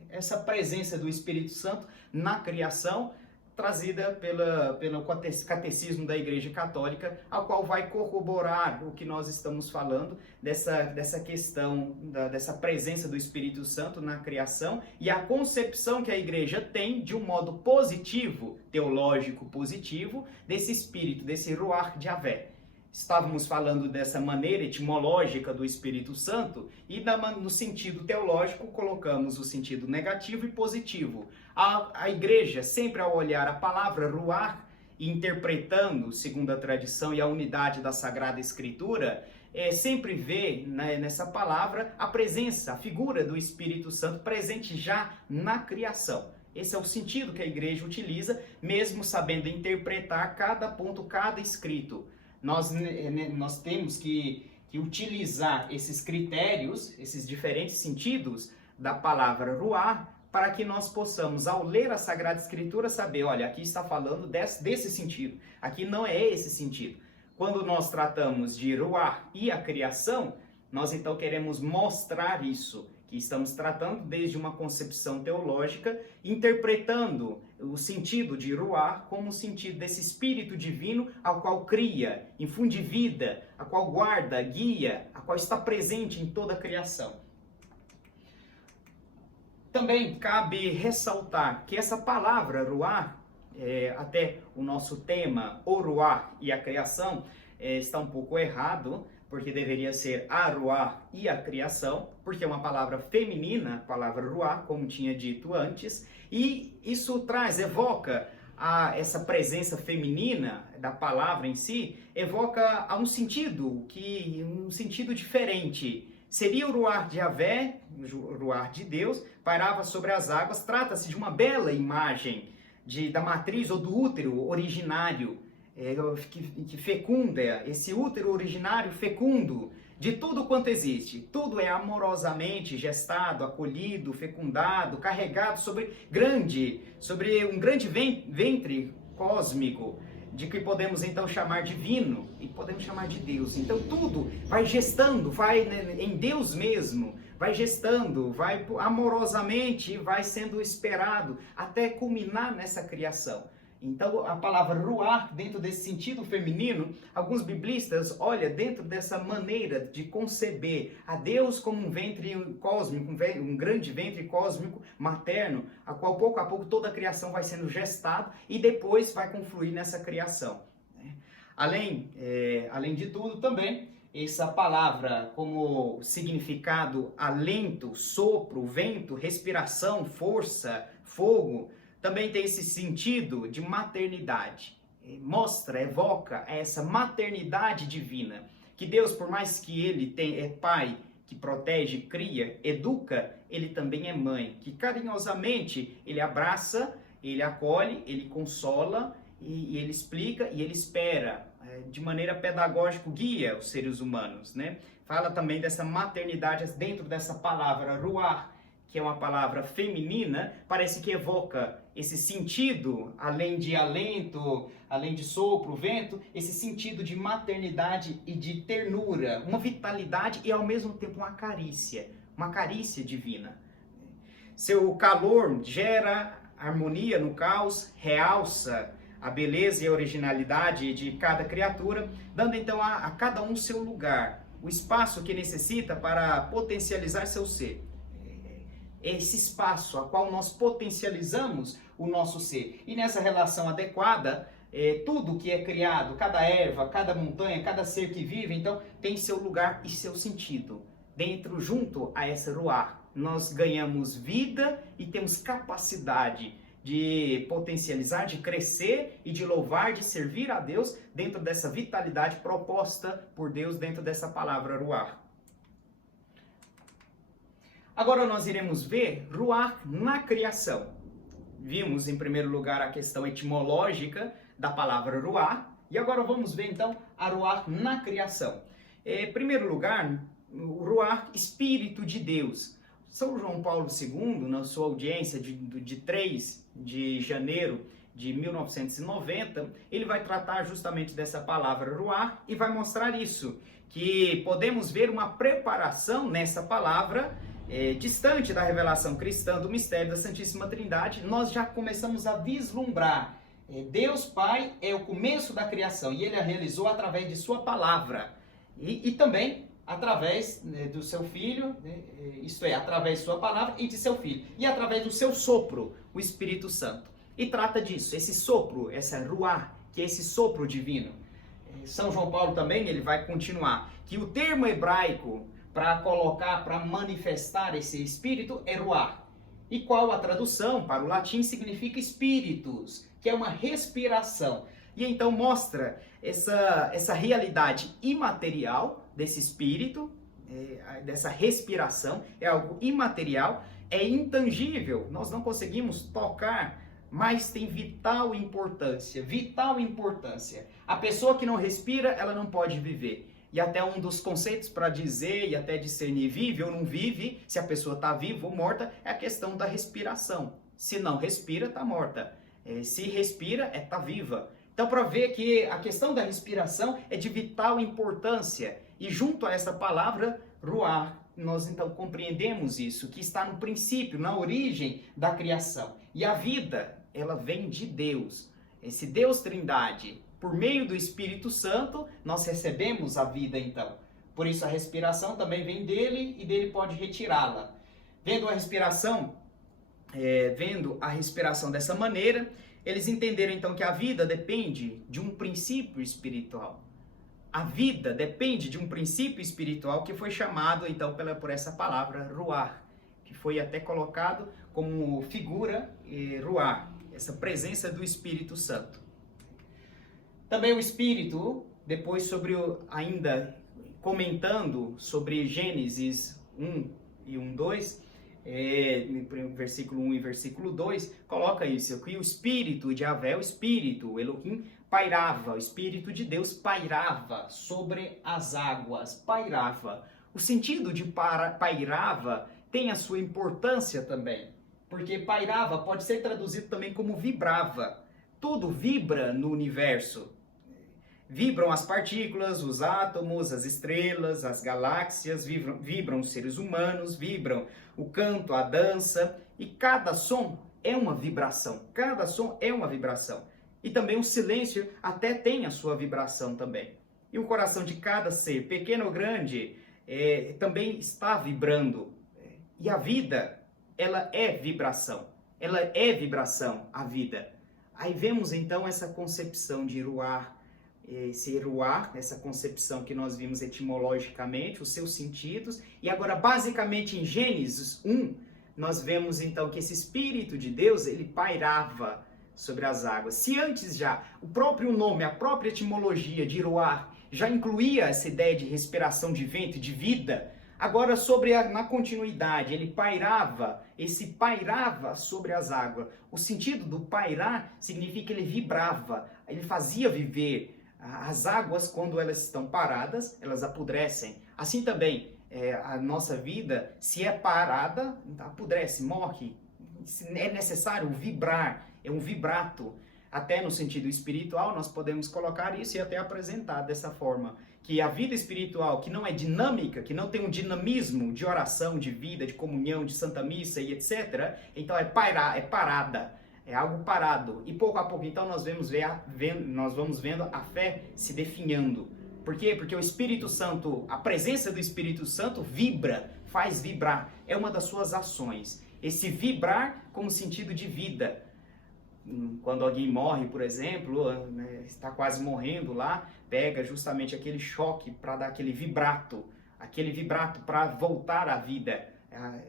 Essa presença do Espírito Santo na criação, trazida pelo catecismo da Igreja Católica, ao qual vai corroborar o que nós estamos falando, dessa questão, dessa presença do Espírito Santo na criação e a concepção que a Igreja tem de um modo positivo, teológico positivo, desse Espírito, desse Ruach de Yahvé. Estávamos falando dessa maneira etimológica do Espírito Santo e no sentido teológico colocamos o sentido negativo e positivo. A igreja, sempre ao olhar a palavra Ruach, interpretando, segundo a tradição e a unidade da Sagrada Escritura, sempre vê, né, nessa palavra a presença, a figura do Espírito Santo presente já na criação. Esse é o sentido que a igreja utiliza, mesmo sabendo interpretar cada ponto, cada escrito. Nós temos que utilizar esses critérios, esses diferentes sentidos da palavra Ruach, para que nós possamos, ao ler a Sagrada Escritura, saber, olha, aqui está falando desse sentido, aqui não é esse sentido. Quando nós tratamos de Ruach e a criação, nós então queremos mostrar isso, que estamos tratando desde uma concepção teológica, interpretando o sentido de Ruach como o sentido desse Espírito Divino ao qual cria, infunde vida, a qual guarda, guia, a qual está presente em toda a criação. Também cabe ressaltar que essa palavra Ruach, até o nosso tema, o Ruach e a criação, está um pouco errado, porque deveria ser a Ruach e a criação, porque é uma palavra feminina, a palavra Ruach, como tinha dito antes, e isso evoca essa presença feminina da palavra em si, evoca a um sentido diferente. Seria o Ruach de Yahvé, o Ruach de Deus, pairava sobre as águas. Trata-se de uma bela imagem da matriz ou do útero originário, que fecunda, esse útero originário fecundo de tudo quanto existe. Tudo é amorosamente gestado, acolhido, fecundado, carregado sobre um grande ventre cósmico, de que podemos então chamar divino e podemos chamar de Deus. Então tudo vai gestando, vai, né, em Deus mesmo, vai gestando, vai amorosamente, vai sendo esperado até culminar nessa criação. Então, a palavra Ruach, dentro desse sentido feminino, alguns biblistas olham dentro dessa maneira de conceber a Deus como um ventre cósmico, um grande ventre cósmico materno, a qual pouco a pouco toda a criação vai sendo gestada e depois vai confluir nessa criação. Além de tudo, também, essa palavra como significado alento, sopro, vento, respiração, força, fogo, também tem esse sentido de maternidade. Evoca essa maternidade divina. Que Deus, por mais que ele é pai, que protege, cria, educa, ele também é mãe. Que carinhosamente ele abraça, ele acolhe, ele consola, e ele explica e ele espera. De maneira pedagógica, guia os seres humanos, né? Fala também dessa maternidade dentro dessa palavra Ruach, que é uma palavra feminina, parece que evoca esse sentido, além de alento, além de sopro, vento, esse sentido de maternidade e de ternura, uma vitalidade e ao mesmo tempo uma carícia divina. Seu calor gera harmonia no caos, realça a beleza e a originalidade de cada criatura, dando então a cada um seu lugar, o espaço que necessita para potencializar seu ser. Esse espaço a qual nós potencializamos o nosso ser. E nessa relação adequada, tudo que é criado, cada erva, cada montanha, cada ser que vive, então tem seu lugar e seu sentido. Junto a essa Ruach, nós ganhamos vida e temos capacidade de potencializar, de crescer e de louvar, de servir a Deus dentro dessa vitalidade proposta por Deus dentro dessa palavra Ruach. Agora nós iremos ver Ruach na criação. vimos em primeiro lugar a questão etimológica da palavra ruar, e agora vamos ver então a ruar na criação. Em primeiro lugar, o ruar, Espírito de Deus. São João Paulo II, na sua audiência de 3 de janeiro de 1990, ele vai tratar justamente dessa palavra ruar e vai mostrar isso, que podemos ver uma preparação nessa palavra distante da revelação cristã do mistério da Santíssima Trindade. Nós já começamos a vislumbrar. Deus Pai é o começo da criação e ele a realizou através de sua palavra e também através do seu Filho, isto é, através de sua palavra e de seu Filho, e através do seu sopro, o Espírito Santo. E trata disso, esse sopro, essa ruar, que é esse sopro divino. São João Paulo também, ele vai continuar, que o termo hebraico para colocar, para manifestar esse Espírito é ruar. E qual a tradução para o latim significa espíritos, que é uma respiração. E então mostra essa realidade imaterial desse espírito, dessa respiração, é algo imaterial, é intangível, nós não conseguimos tocar, mas tem vital importância, vital importância. A pessoa que não respira, ela não pode viver. E até um dos conceitos para dizer e até discernir vive ou não vive, se a pessoa está viva ou morta, é a questão da respiração. Se não respira, está morta. Se respira, está viva. Então, para ver que a questão da respiração é de vital importância. E junto a essa palavra, ruar, nós então compreendemos isso, que está no princípio, na origem da criação. E a vida, ela vem de Deus. Esse Deus Trindade, por meio do Espírito Santo, nós recebemos a vida então. Por isso a respiração também vem dele e dele pode retirá-la. Vendo a respiração dessa maneira, eles entenderam então que a vida depende de um princípio espiritual. A vida depende de um princípio espiritual que foi chamado então por essa palavra ruar, que foi até colocado como figura ruar, essa presença do Espírito Santo. Também o Espírito, depois ainda comentando sobre Gênesis 1 e 1:2, versículo 1 e versículo 2, coloca isso, que o Espírito de Yahvé, o Espírito, o Elohim, pairava, o Espírito de Deus pairava sobre as águas, pairava. O sentido de pairava tem a sua importância também, porque pairava pode ser traduzido também como vibrava. Tudo vibra no universo. Vibram as partículas, os átomos, as estrelas, as galáxias, vibram os seres humanos, vibram o canto, a dança, e cada som é uma vibração, cada som é uma vibração. E também o silêncio até tem a sua vibração também. E o coração de cada ser, pequeno ou grande, também está vibrando. E a vida, ela é vibração, a vida. Aí vemos então essa concepção de ruar, essa concepção que nós vimos etimologicamente, os seus sentidos, e agora basicamente em Gênesis 1, nós vemos então que esse Espírito de Deus, ele pairava sobre as águas. Se antes já o próprio nome, a própria etimologia de ruar já incluía essa ideia de respiração de vento e de vida, agora na continuidade, ele pairava sobre as águas. O sentido do pairar significa que ele vibrava, ele fazia viver. As águas, quando elas estão paradas, elas apodrecem. Assim também, a nossa vida, se é parada, apodrece, morre. É necessário vibrar, é um vibrato. Até no sentido espiritual, nós podemos colocar isso e até apresentar dessa forma. Que a vida espiritual, que não é dinâmica, que não tem um dinamismo de oração, de vida, de comunhão, de Santa Missa e etc., então é parada. É algo parado. E pouco a pouco, então, nós vamos vendo a fé se definhando. Por quê? Porque o Espírito Santo, a presença do Espírito Santo vibra, faz vibrar. É uma das suas ações. Esse vibrar com sentido de vida. Quando alguém morre, por exemplo, está quase morrendo lá, pega justamente aquele choque para dar aquele vibrato para voltar à vida.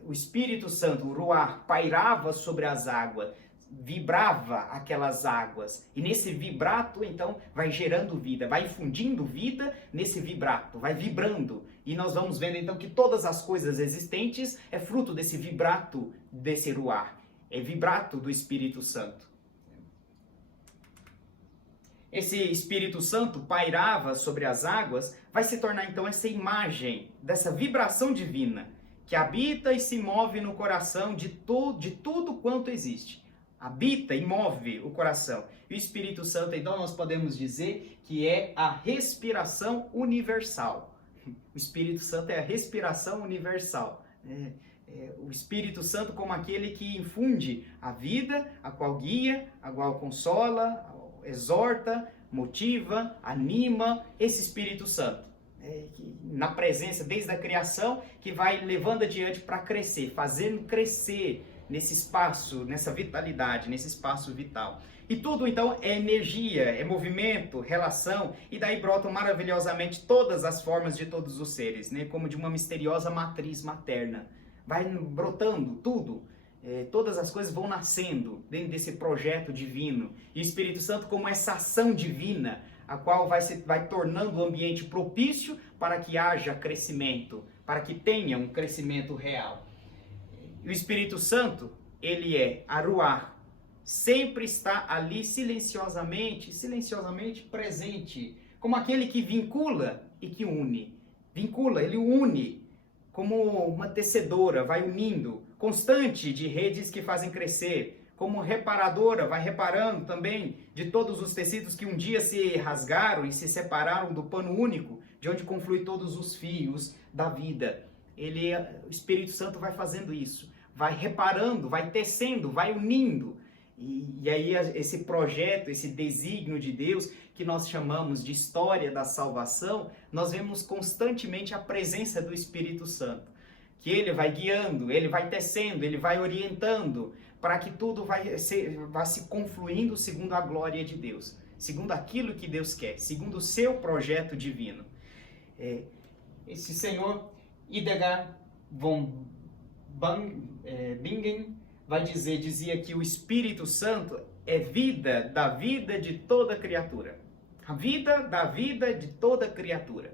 O Espírito Santo, o ruar, pairava sobre as águas, vibrava aquelas águas, e nesse vibrato então vai gerando vida, vai infundindo vida nesse vibrato, vai vibrando, e nós vamos vendo então que todas as coisas existentes é fruto desse vibrato, desse ruar. é vibrato do Espírito Santo. Esse Espírito Santo pairava sobre as águas, vai se tornar então essa imagem dessa vibração divina que habita e se move no coração de tudo quanto existe. Habita e move o coração. E o Espírito Santo, então, nós podemos dizer que é a respiração universal. O Espírito Santo é a respiração universal. O Espírito Santo como aquele que infunde a vida, a qual guia, a qual consola, exorta, motiva, anima, esse Espírito Santo. Na presença, desde a criação, que vai levando adiante para crescer, fazendo crescer nesse espaço, nessa vitalidade, nesse espaço vital. E tudo então é energia, é movimento, relação, e daí brotam maravilhosamente todas as formas de todos os seres, né? Como de uma misteriosa matriz materna. Vai brotando tudo, todas as coisas vão nascendo dentro desse projeto divino. E o Espírito Santo como essa ação divina, a qual vai tornando o ambiente propício para que haja crescimento, para que tenha um crescimento real. E o Espírito Santo, ele é Aruá, sempre está ali silenciosamente presente, como aquele que vincula e que une. Vincula, ele une, como uma tecedora, vai unindo, constante de redes que fazem crescer, como reparadora, vai reparando também de todos os tecidos que um dia se rasgaram e se separaram do pano único, de onde conflui todos os fios da vida. O Espírito Santo vai fazendo isso, vai reparando, vai tecendo, vai unindo. E aí esse projeto, esse desígnio de Deus, que nós chamamos de história da salvação, nós vemos constantemente a presença do Espírito Santo. Que ele vai guiando, ele vai tecendo, ele vai orientando, para que tudo vá se confluindo segundo a glória de Deus, segundo aquilo que Deus quer, segundo o seu projeto divino. Esse senhor Hildegard von Bingen dizia que o Espírito Santo é vida da vida de toda criatura. A vida da vida de toda criatura.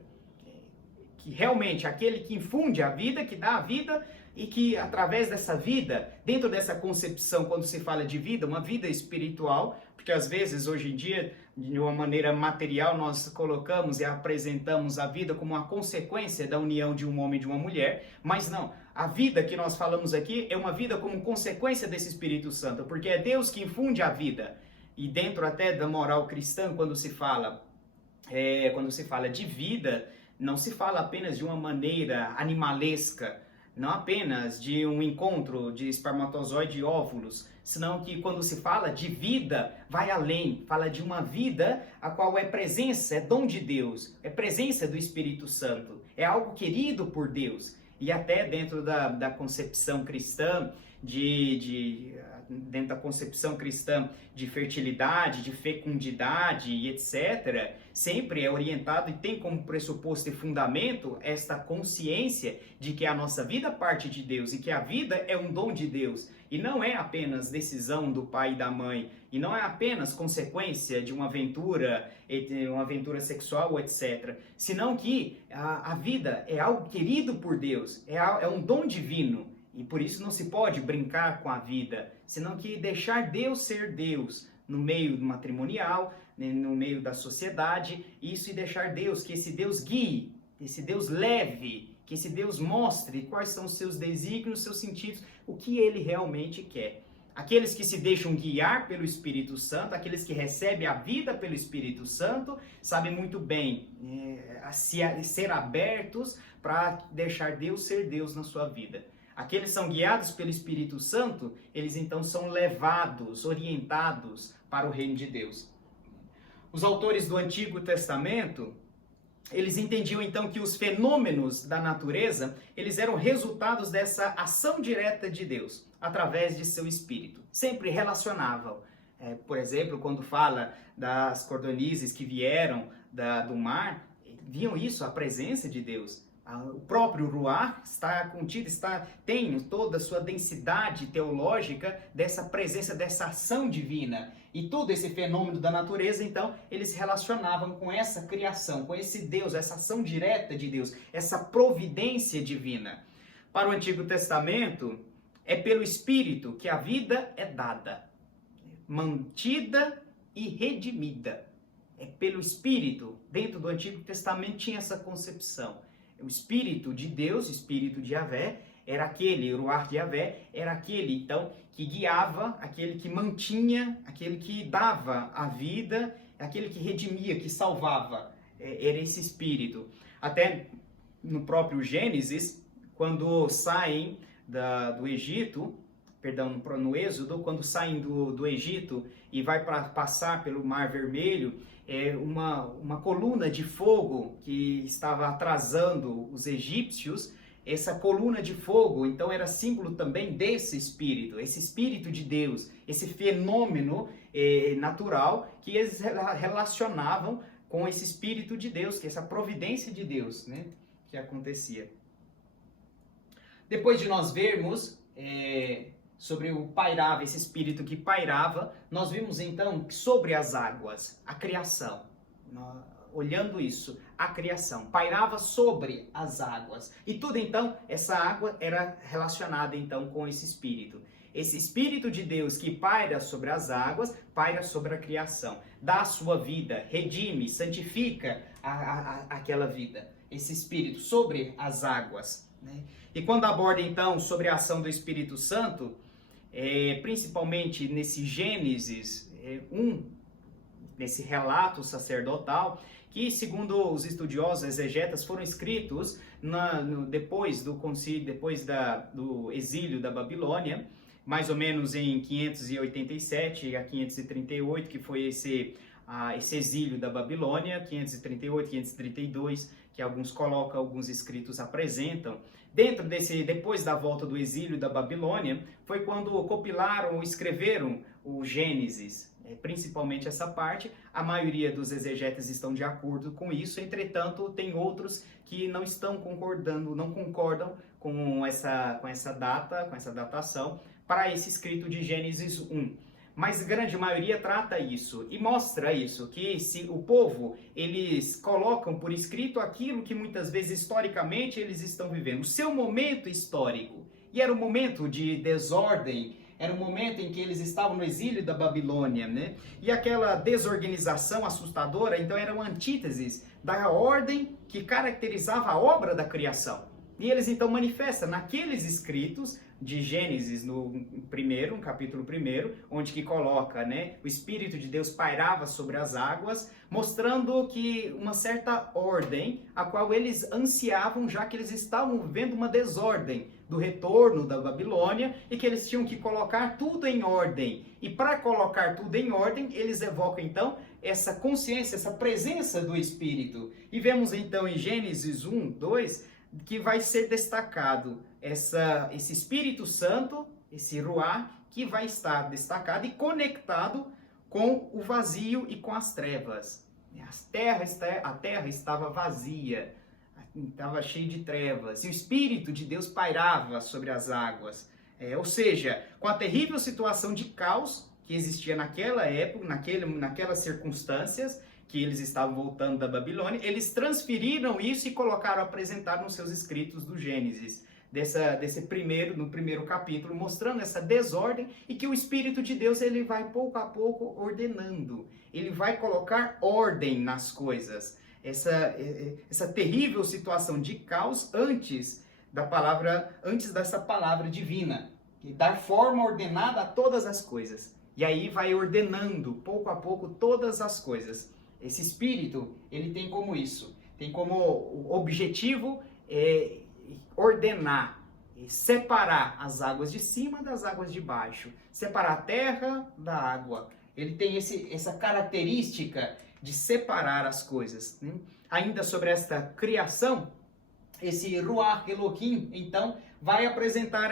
Que realmente aquele que infunde a vida, que dá a vida, e que através dessa vida, dentro dessa concepção, quando se fala de vida, uma vida espiritual, porque às vezes hoje em dia, de uma maneira material, nós colocamos e apresentamos a vida como uma consequência da união de um homem e de uma mulher, mas não, a vida que nós falamos aqui é uma vida como consequência desse Espírito Santo, porque é Deus que infunde a vida. E dentro até da moral cristã, quando se fala de vida, não se fala apenas de uma maneira animalesca, não apenas de um encontro de espermatozoide e óvulos, senão que quando se fala de vida, vai além, fala de uma vida a qual é presença, é dom de Deus, é presença do Espírito Santo, é algo querido por Deus. E até dentro da concepção cristã, dentro da concepção cristã de fertilidade, de fecundidade e etc., sempre é orientado e tem como pressuposto e fundamento esta consciência de que a nossa vida parte de Deus e que a vida é um dom de Deus e não é apenas decisão do pai e da mãe e não é apenas consequência de uma aventura sexual, etc., senão que a vida é algo querido por Deus, é um dom divino. E por isso não se pode brincar com a vida, senão que deixar Deus ser Deus no meio matrimonial, no meio da sociedade, isso, e deixar Deus, que esse Deus guie, que esse Deus leve, que esse Deus mostre quais são os seus desígnios, seus sentidos, o que ele realmente quer. Aqueles que se deixam guiar pelo Espírito Santo, aqueles que recebem a vida pelo Espírito Santo, sabem muito bem ser abertos para deixar Deus ser Deus na sua vida. Aqueles que são guiados pelo Espírito Santo, eles então são levados, orientados para o reino de Deus. Os autores do Antigo Testamento, eles entendiam então que os fenômenos da natureza, eles eram resultados dessa ação direta de Deus, através de seu Espírito. Sempre relacionavam. Por exemplo, quando fala das cordonizes que vieram do mar, viam isso, a presença de Deus. O próprio Ruach está contido, tem toda a sua densidade teológica dessa presença, dessa ação divina. E todo esse fenômeno da natureza, então, eles relacionavam com essa criação, com esse Deus, essa ação direta de Deus, essa providência divina. Para o Antigo Testamento, É pelo Espírito que a vida é dada, mantida e redimida. É pelo Espírito. Dentro do Antigo Testamento tinha essa concepção. O Espírito de Deus, o Espírito de Yahvé, era aquele, o Ruach de Yahvé, era aquele, então, que guiava, aquele que mantinha, aquele que dava a vida, aquele que redimia, que salvava. Era esse Espírito. Até no próprio Gênesis, quando saem do Egito, perdão, no Êxodo, quando saem do Egito e vai para passar pelo Mar Vermelho, uma coluna de fogo que estava atrasando os egípcios. Essa coluna de fogo, então, era símbolo também desse Espírito, esse Espírito de Deus, esse fenômeno natural que eles relacionavam com esse Espírito de Deus, que é essa providência de Deus, né, que acontecia. Depois de nós vermos sobre o pairava, esse Espírito que pairava, nós vimos então sobre as águas, a criação. Olhando isso, a criação pairava sobre as águas. E tudo então, essa água era relacionada então com esse Espírito. Esse Espírito de Deus que paira sobre as águas, paira sobre a criação. Dá a sua vida, redime, santifica aquela vida. Esse Espírito sobre as águas, né? E quando aborda então sobre a ação do Espírito Santo, principalmente nesse Gênesis 1, nesse relato sacerdotal, que segundo os estudiosos exegetas foram escritos depois do concílio, depois do exílio da Babilônia, mais ou menos em 587 a 538, que foi esse exílio da Babilônia, 538, 532, que alguns colocam, alguns escritos apresentam. Depois da volta do exílio da Babilônia, foi quando compilaram ou escreveram o Gênesis, principalmente essa parte. A maioria dos exegetas estão de acordo com isso, entretanto, tem outros que não estão concordando, não concordam com essa data, com essa datação, para esse escrito de Gênesis 1. Mas a grande maioria trata isso e mostra isso, que se o povo, eles colocam por escrito aquilo que muitas vezes historicamente eles estão vivendo, o seu momento histórico. E era um momento de desordem, era um momento em que eles estavam no exílio da Babilônia, né? E aquela desorganização assustadora, então, eram antíteses da ordem que caracterizava a obra da criação. E eles então manifestam naqueles escritos de Gênesis, no capítulo 1, onde que coloca, né, o Espírito de Deus pairava sobre as águas, mostrando que uma certa ordem, a qual eles ansiavam, já que eles estavam vivendo uma desordem do retorno da Babilônia, e que eles tinham que colocar tudo em ordem. E para colocar tudo em ordem, eles evocam então essa consciência, essa presença do Espírito. E vemos então em Gênesis 1, 2, que vai ser destacado esse Espírito Santo, esse Ruach, que vai estar destacado e conectado com o vazio e com as trevas. A terra estava vazia, estava cheia de trevas, e o Espírito de Deus pairava sobre as águas. Ou seja, com a terrível situação de caos que existia naquela época, naquelas circunstâncias, que eles estavam voltando da Babilônia, eles transferiram isso e colocaram, apresentaram nos seus escritos do Gênesis, no primeiro capítulo, mostrando essa desordem e que o Espírito de Deus, ele vai pouco a pouco ordenando, ele vai colocar ordem nas coisas. Essa terrível situação de caos antes dessa palavra divina, e dar forma ordenada a todas as coisas. E aí vai ordenando pouco a pouco todas as coisas. Esse Espírito, ele tem como isso, tem como objetivo ordenar, separar as águas de cima das águas de baixo, separar a terra da água. Ele tem essa característica de separar as coisas, né? Ainda sobre esta criação, esse Ruach Elohim, então, vai apresentar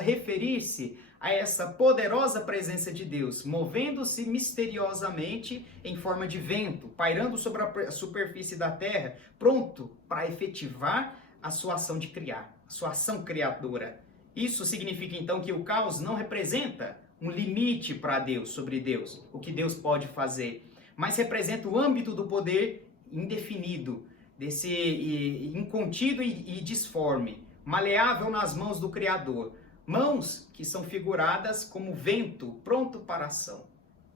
referir-se a essa poderosa presença de Deus, movendo-se misteriosamente em forma de vento, pairando sobre a superfície da terra, pronto para efetivar a sua ação de criar, a sua ação criadora. Isso significa então que o caos não representa um limite para Deus, sobre Deus, o que Deus pode fazer, mas representa o âmbito do poder indefinido, desse incontido e disforme, maleável nas mãos do Criador, Mãos que são figuradas como vento, pronto para ação.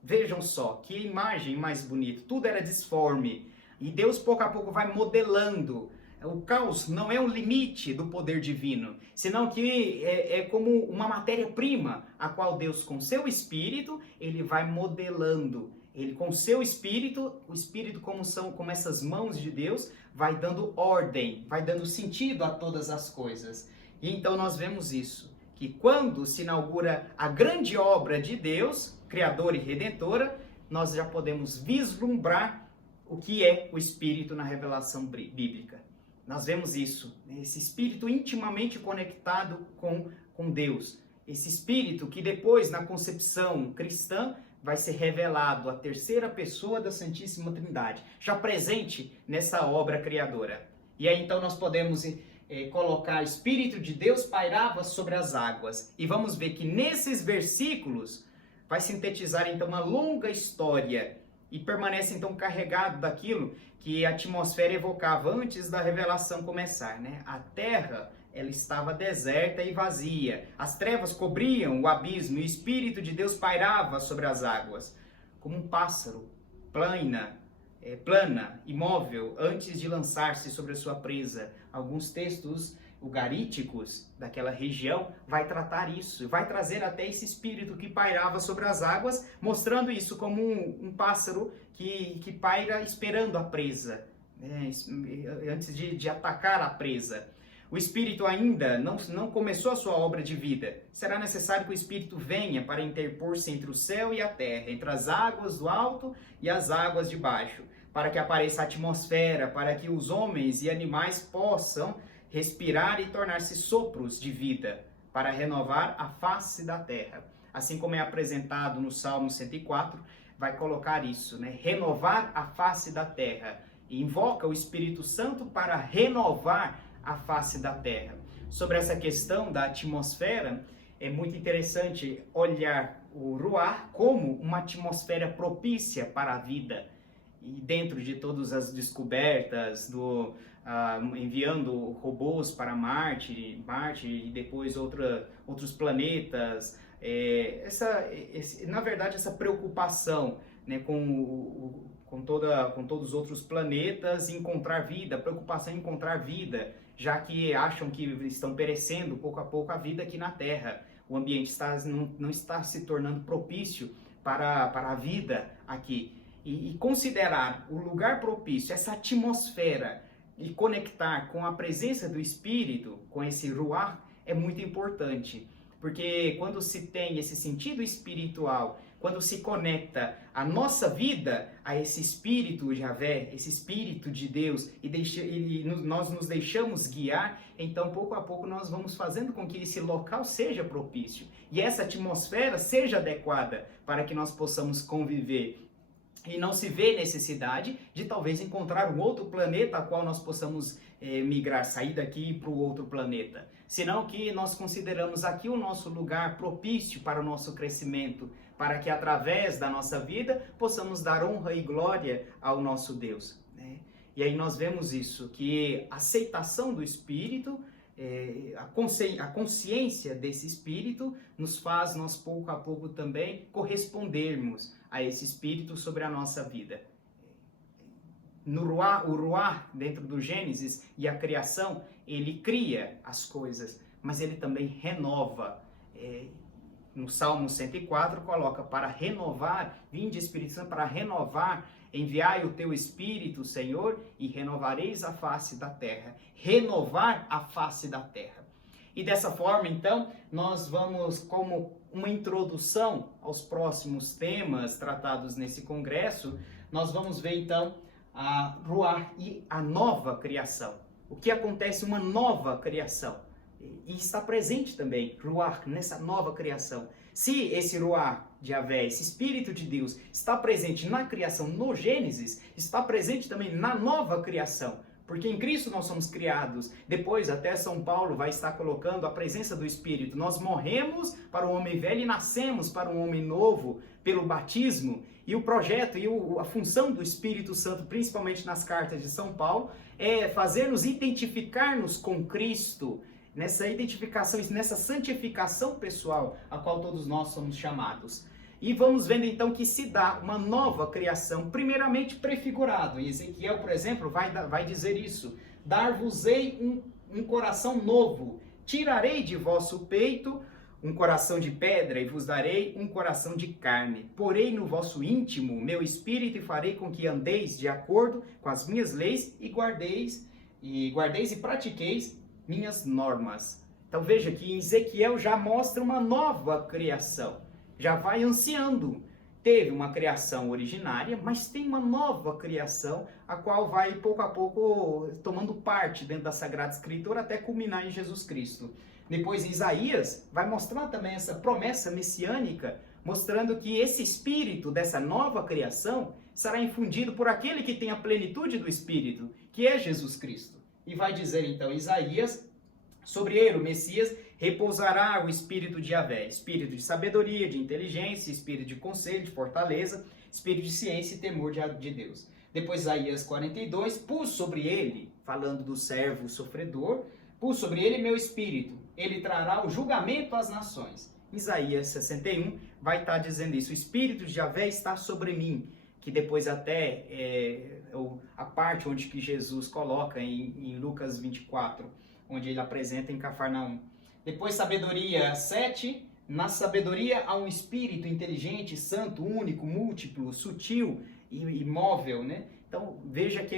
Vejam só, que imagem mais bonita. Tudo era disforme. E Deus, pouco a pouco, vai modelando. O caos não é o limite do poder divino, senão que é como uma matéria-prima, a qual Deus, com seu Espírito, ele vai modelando. Ele, com seu Espírito, o Espírito como essas mãos de Deus, vai dando ordem, vai dando sentido a todas as coisas. E então nós vemos isso, que quando se inaugura a grande obra de Deus, Criadora e Redentora, nós já podemos vislumbrar o que é o Espírito na revelação bíblica. Nós vemos isso, esse Espírito intimamente conectado com Deus. Esse Espírito que depois, na concepção cristã, vai ser revelado a terceira pessoa da Santíssima Trindade, já presente nessa obra criadora. E aí então nós podemos colocar Espírito de Deus pairava sobre as águas. E vamos ver que nesses versículos vai sintetizar então uma longa história e permanece então carregado daquilo que a atmosfera evocava antes da revelação começar, né? A terra, ela estava deserta e vazia. As trevas cobriam o abismo e o Espírito de Deus pairava sobre as águas, como um pássaro, plana, imóvel, antes de lançar-se sobre a sua presa. Alguns textos ugaríticos daquela região vai tratar isso, vai trazer até esse espírito que pairava sobre as águas, mostrando isso como um pássaro que paira esperando a presa, né? Antes de atacar a presa. O Espírito ainda não começou a sua obra de vida. Será necessário que o Espírito venha para interpor-se entre o céu e a terra, entre as águas do alto e as águas de baixo, para que apareça a atmosfera, para que os homens e animais possam respirar e tornar-se sopros de vida, para renovar a face da terra. Assim como é apresentado no Salmo 104, vai colocar isso, né? Renovar a face da terra. E invoca o Espírito Santo para renovar a face da terra. Sobre essa questão da atmosfera, é muito interessante olhar o Ruach como uma atmosfera propícia para a vida. E dentro de todas as descobertas, enviando robôs para Marte e depois outros planetas, na verdade essa preocupação, né, com todos os outros planetas em encontrar vida, preocupação em encontrar vida, já que acham que estão perecendo pouco a pouco a vida aqui na Terra. O ambiente não está se tornando propício para a vida aqui. E considerar o lugar propício, essa atmosfera, e conectar com a presença do Espírito, com esse Ruach, é muito importante. Porque quando se tem esse sentido espiritual, quando se conecta a nossa vida a esse Espírito Javé, esse Espírito de Deus, e nós nos deixamos guiar, então pouco a pouco nós vamos fazendo com que esse local seja propício. E essa atmosfera seja adequada para que nós possamos conviver. E não se vê necessidade de talvez encontrar um outro planeta a qual nós possamos migrar, sair daqui para o outro planeta. Senão que nós consideramos aqui o nosso lugar propício para o nosso crescimento, para que através da nossa vida possamos dar honra e glória ao nosso Deus, né? E aí nós vemos isso, que a aceitação do Espírito, a consciência desse Espírito nos faz nós pouco a pouco também correspondermos a esse Espírito sobre a nossa vida. O Ruach, dentro do Gênesis e a criação, ele cria as coisas, mas ele também renova. No Salmo 104 coloca para renovar, vinde Espírito Santo para renovar, enviai o teu Espírito, Senhor, e renovareis a face da terra. Renovar a face da terra. E dessa forma, então, nós vamos, como uma introdução aos próximos temas tratados nesse congresso, nós vamos ver, então, a Ruach e a nova criação. O que acontece uma nova criação. E está presente também, Ruach, nessa nova criação. Se esse Ruach de Javé, esse Espírito de Deus, está presente na criação no Gênesis, está presente também na nova criação. Porque em Cristo nós somos criados. Depois, até São Paulo vai estar colocando a presença do Espírito. Nós morremos para o homem velho e nascemos para um homem novo pelo batismo. E o projeto e a função do Espírito Santo, principalmente nas cartas de São Paulo, é fazer-nos identificar-nos com Cristo, nessa identificação, nessa santificação pessoal a qual todos nós somos chamados. E vamos vendo então que se dá uma nova criação, primeiramente prefigurado. Em Ezequiel, por exemplo, vai dizer isso: dar-vos-ei um coração novo, tirarei de vosso peito um coração de pedra e vos darei um coração de carne. Porei no vosso íntimo meu espírito e farei com que andeis de acordo com as minhas leis e guardeis e pratiqueis minhas normas. Então veja que em Ezequiel já mostra uma nova criação. Já vai ansiando. Teve uma criação originária, mas tem uma nova criação, a qual vai pouco a pouco tomando parte dentro da Sagrada Escritura até culminar em Jesus Cristo. Depois, em Isaías, vai mostrar também essa promessa messiânica, mostrando que esse espírito dessa nova criação será infundido por aquele que tem a plenitude do Espírito, que é Jesus Cristo. E vai dizer então Isaías, sobre ele, o Messias, repousará o espírito de Yahvé, espírito de sabedoria, de inteligência, espírito de conselho, de fortaleza, espírito de ciência e temor de Deus. Depois, Isaías 42, pus sobre ele, falando do servo sofredor, pus sobre ele meu espírito, ele trará o julgamento às nações. Isaías 61 vai estar dizendo isso: o espírito de Yahvé está sobre mim, que depois até a parte onde que Jesus coloca em Lucas 24, onde ele apresenta em Cafarnaum. Depois, sabedoria 7, na sabedoria há um espírito inteligente, santo, único, múltiplo, sutil e imóvel, né? Então, veja que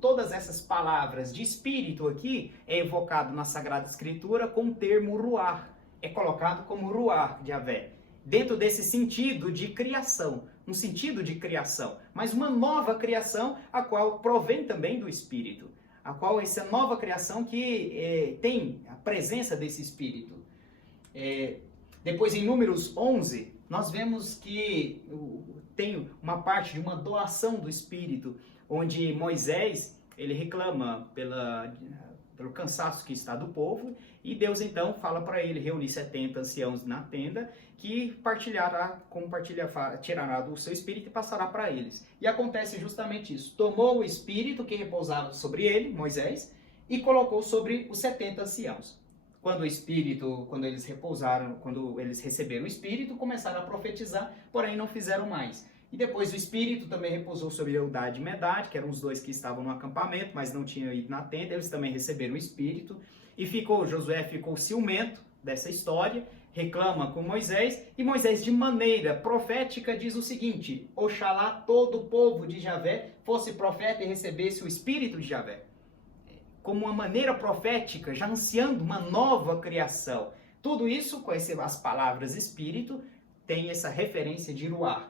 todas essas palavras de espírito aqui é evocado na Sagrada Escritura com o termo ruach. É colocado como ruach de Yahvé. Dentro desse sentido de criação, um sentido de criação, mas uma nova criação, a qual provém também do Espírito. A qual essa nova criação que tem a presença desse Espírito. Depois, em Números 11, nós vemos que tem uma parte de uma doação do Espírito, onde Moisés ele reclama pelo cansaço que está do povo, e Deus então fala para ele reunir 70 anciãos na tenda, que tirará do seu espírito e passará para eles. E acontece justamente isso. Tomou o espírito que repousava sobre ele, Moisés, e colocou sobre os 70 anciãos. Quando eles repousaram, quando eles receberam o espírito, começaram a profetizar, porém não fizeram mais. E depois o espírito também repousou sobre Eldade e Medade, que eram os dois que estavam no acampamento, mas não tinham ido na tenda, eles também receberam o espírito. E Josué ficou ciumento dessa história, reclama com Moisés, e Moisés, de maneira profética, diz o seguinte: Oxalá todo o povo de Javé fosse profeta e recebesse o espírito de Javé. Como uma maneira profética, já anunciando uma nova criação. Tudo isso, com as palavras espírito, tem essa referência de ruach.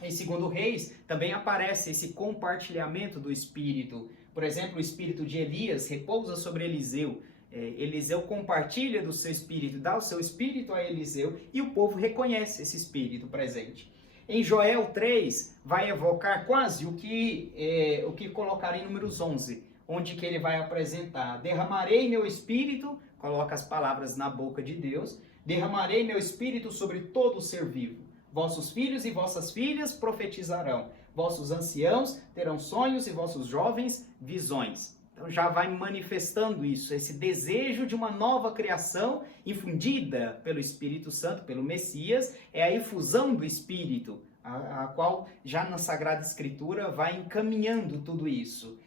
Em 2 Reis, também aparece esse compartilhamento do espírito. Por exemplo, o espírito de Elias repousa sobre Eliseu. Eliseu compartilha do seu espírito, dá o seu espírito a Eliseu, e o povo reconhece esse espírito presente. Em Joel 3, vai evocar quase o que colocar em Números 11, onde que ele vai apresentar: derramarei meu espírito, coloca as palavras na boca de Deus, derramarei meu espírito sobre todo o ser vivo. Vossos filhos e vossas filhas profetizarão, vossos anciãos terão sonhos e vossos jovens visões. Então já vai manifestando isso, esse desejo de uma nova criação infundida pelo Espírito Santo, pelo Messias, é a infusão do Espírito, a qual já na Sagrada Escritura vai encaminhando tudo isso.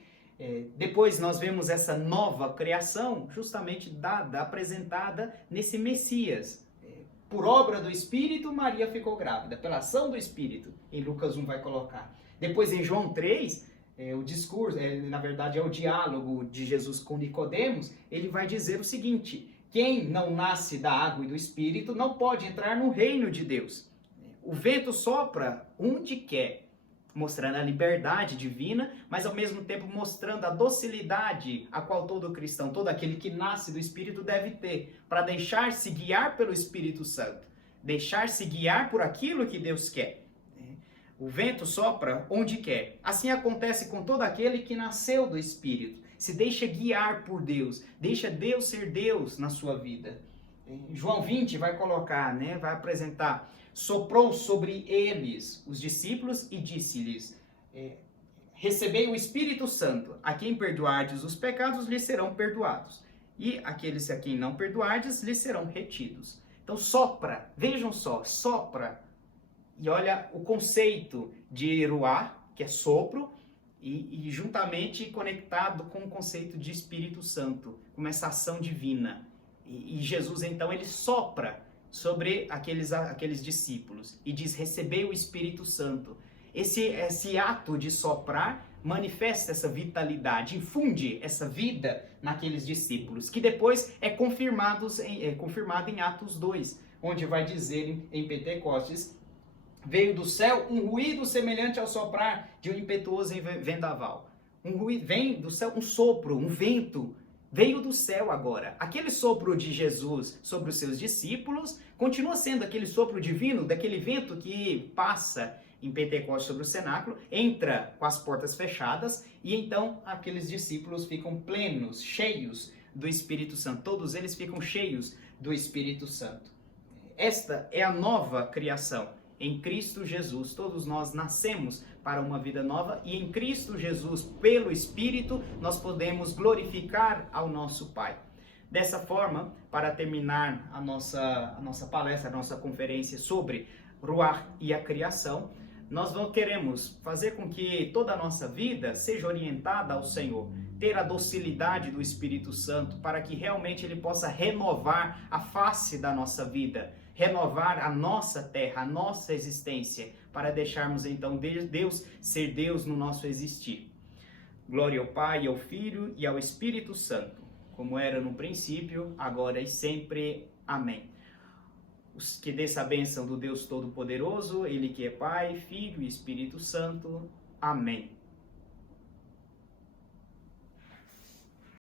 Depois nós vemos essa nova criação justamente apresentada nesse Messias. Por obra do Espírito, Maria ficou grávida, pela ação do Espírito, em Lucas 1 vai colocar. Depois em João 3, o discurso, na verdade é o diálogo de Jesus com Nicodemos, ele vai dizer o seguinte: quem não nasce da água e do Espírito não pode entrar no reino de Deus. O vento sopra onde quer, mostrando a liberdade divina, mas ao mesmo tempo mostrando a docilidade a qual todo cristão, todo aquele que nasce do Espírito deve ter, para deixar-se guiar pelo Espírito Santo, deixar-se guiar por aquilo que Deus quer. O vento sopra onde quer. Assim acontece com todo aquele que nasceu do Espírito, se deixa guiar por Deus, deixa Deus ser Deus na sua vida. João 20 vai colocar, vai apresentar: soprou sobre eles, os discípulos, e disse-lhes: recebei o Espírito Santo, a quem perdoardes os pecados lhes serão perdoados, e aqueles a quem não perdoardes lhes serão retidos. Então sopra, vejam só, sopra. E olha o conceito de ruá, que é sopro, e juntamente conectado com o conceito de Espírito Santo, com essa ação divina. E Jesus, então, ele sopra sobre aqueles discípulos e diz, recebei o Espírito Santo. Esse ato de soprar manifesta essa vitalidade, infunde essa vida naqueles discípulos, que depois é confirmado em Atos 2, onde vai dizer em Pentecostes, veio do céu um ruído semelhante ao soprar de um impetuoso vendaval. Um ruído, vem do céu um sopro, um vento, veio do céu agora. Aquele sopro de Jesus sobre os seus discípulos continua sendo aquele sopro divino, daquele vento que passa em Pentecostes sobre o cenáculo, entra com as portas fechadas e então aqueles discípulos ficam plenos, cheios do Espírito Santo. Todos eles ficam cheios do Espírito Santo. Esta é a nova criação. Em Cristo Jesus, todos nós nascemos para uma vida nova e em Cristo Jesus, pelo Espírito, nós podemos glorificar ao nosso Pai. Dessa forma, para terminar a nossa palestra, a nossa conferência sobre Ruach e a criação, nós queremos fazer com que toda a nossa vida seja orientada ao Senhor, ter a docilidade do Espírito Santo para que realmente ele possa renovar a face da nossa vida, renovar a nossa terra, a nossa existência, para deixarmos então Deus ser Deus no nosso existir. Glória ao Pai, ao Filho e ao Espírito Santo, como era no princípio, agora e sempre. Amém. Que desça a bênção do Deus Todo-Poderoso, Ele que é Pai, Filho e Espírito Santo. Amém.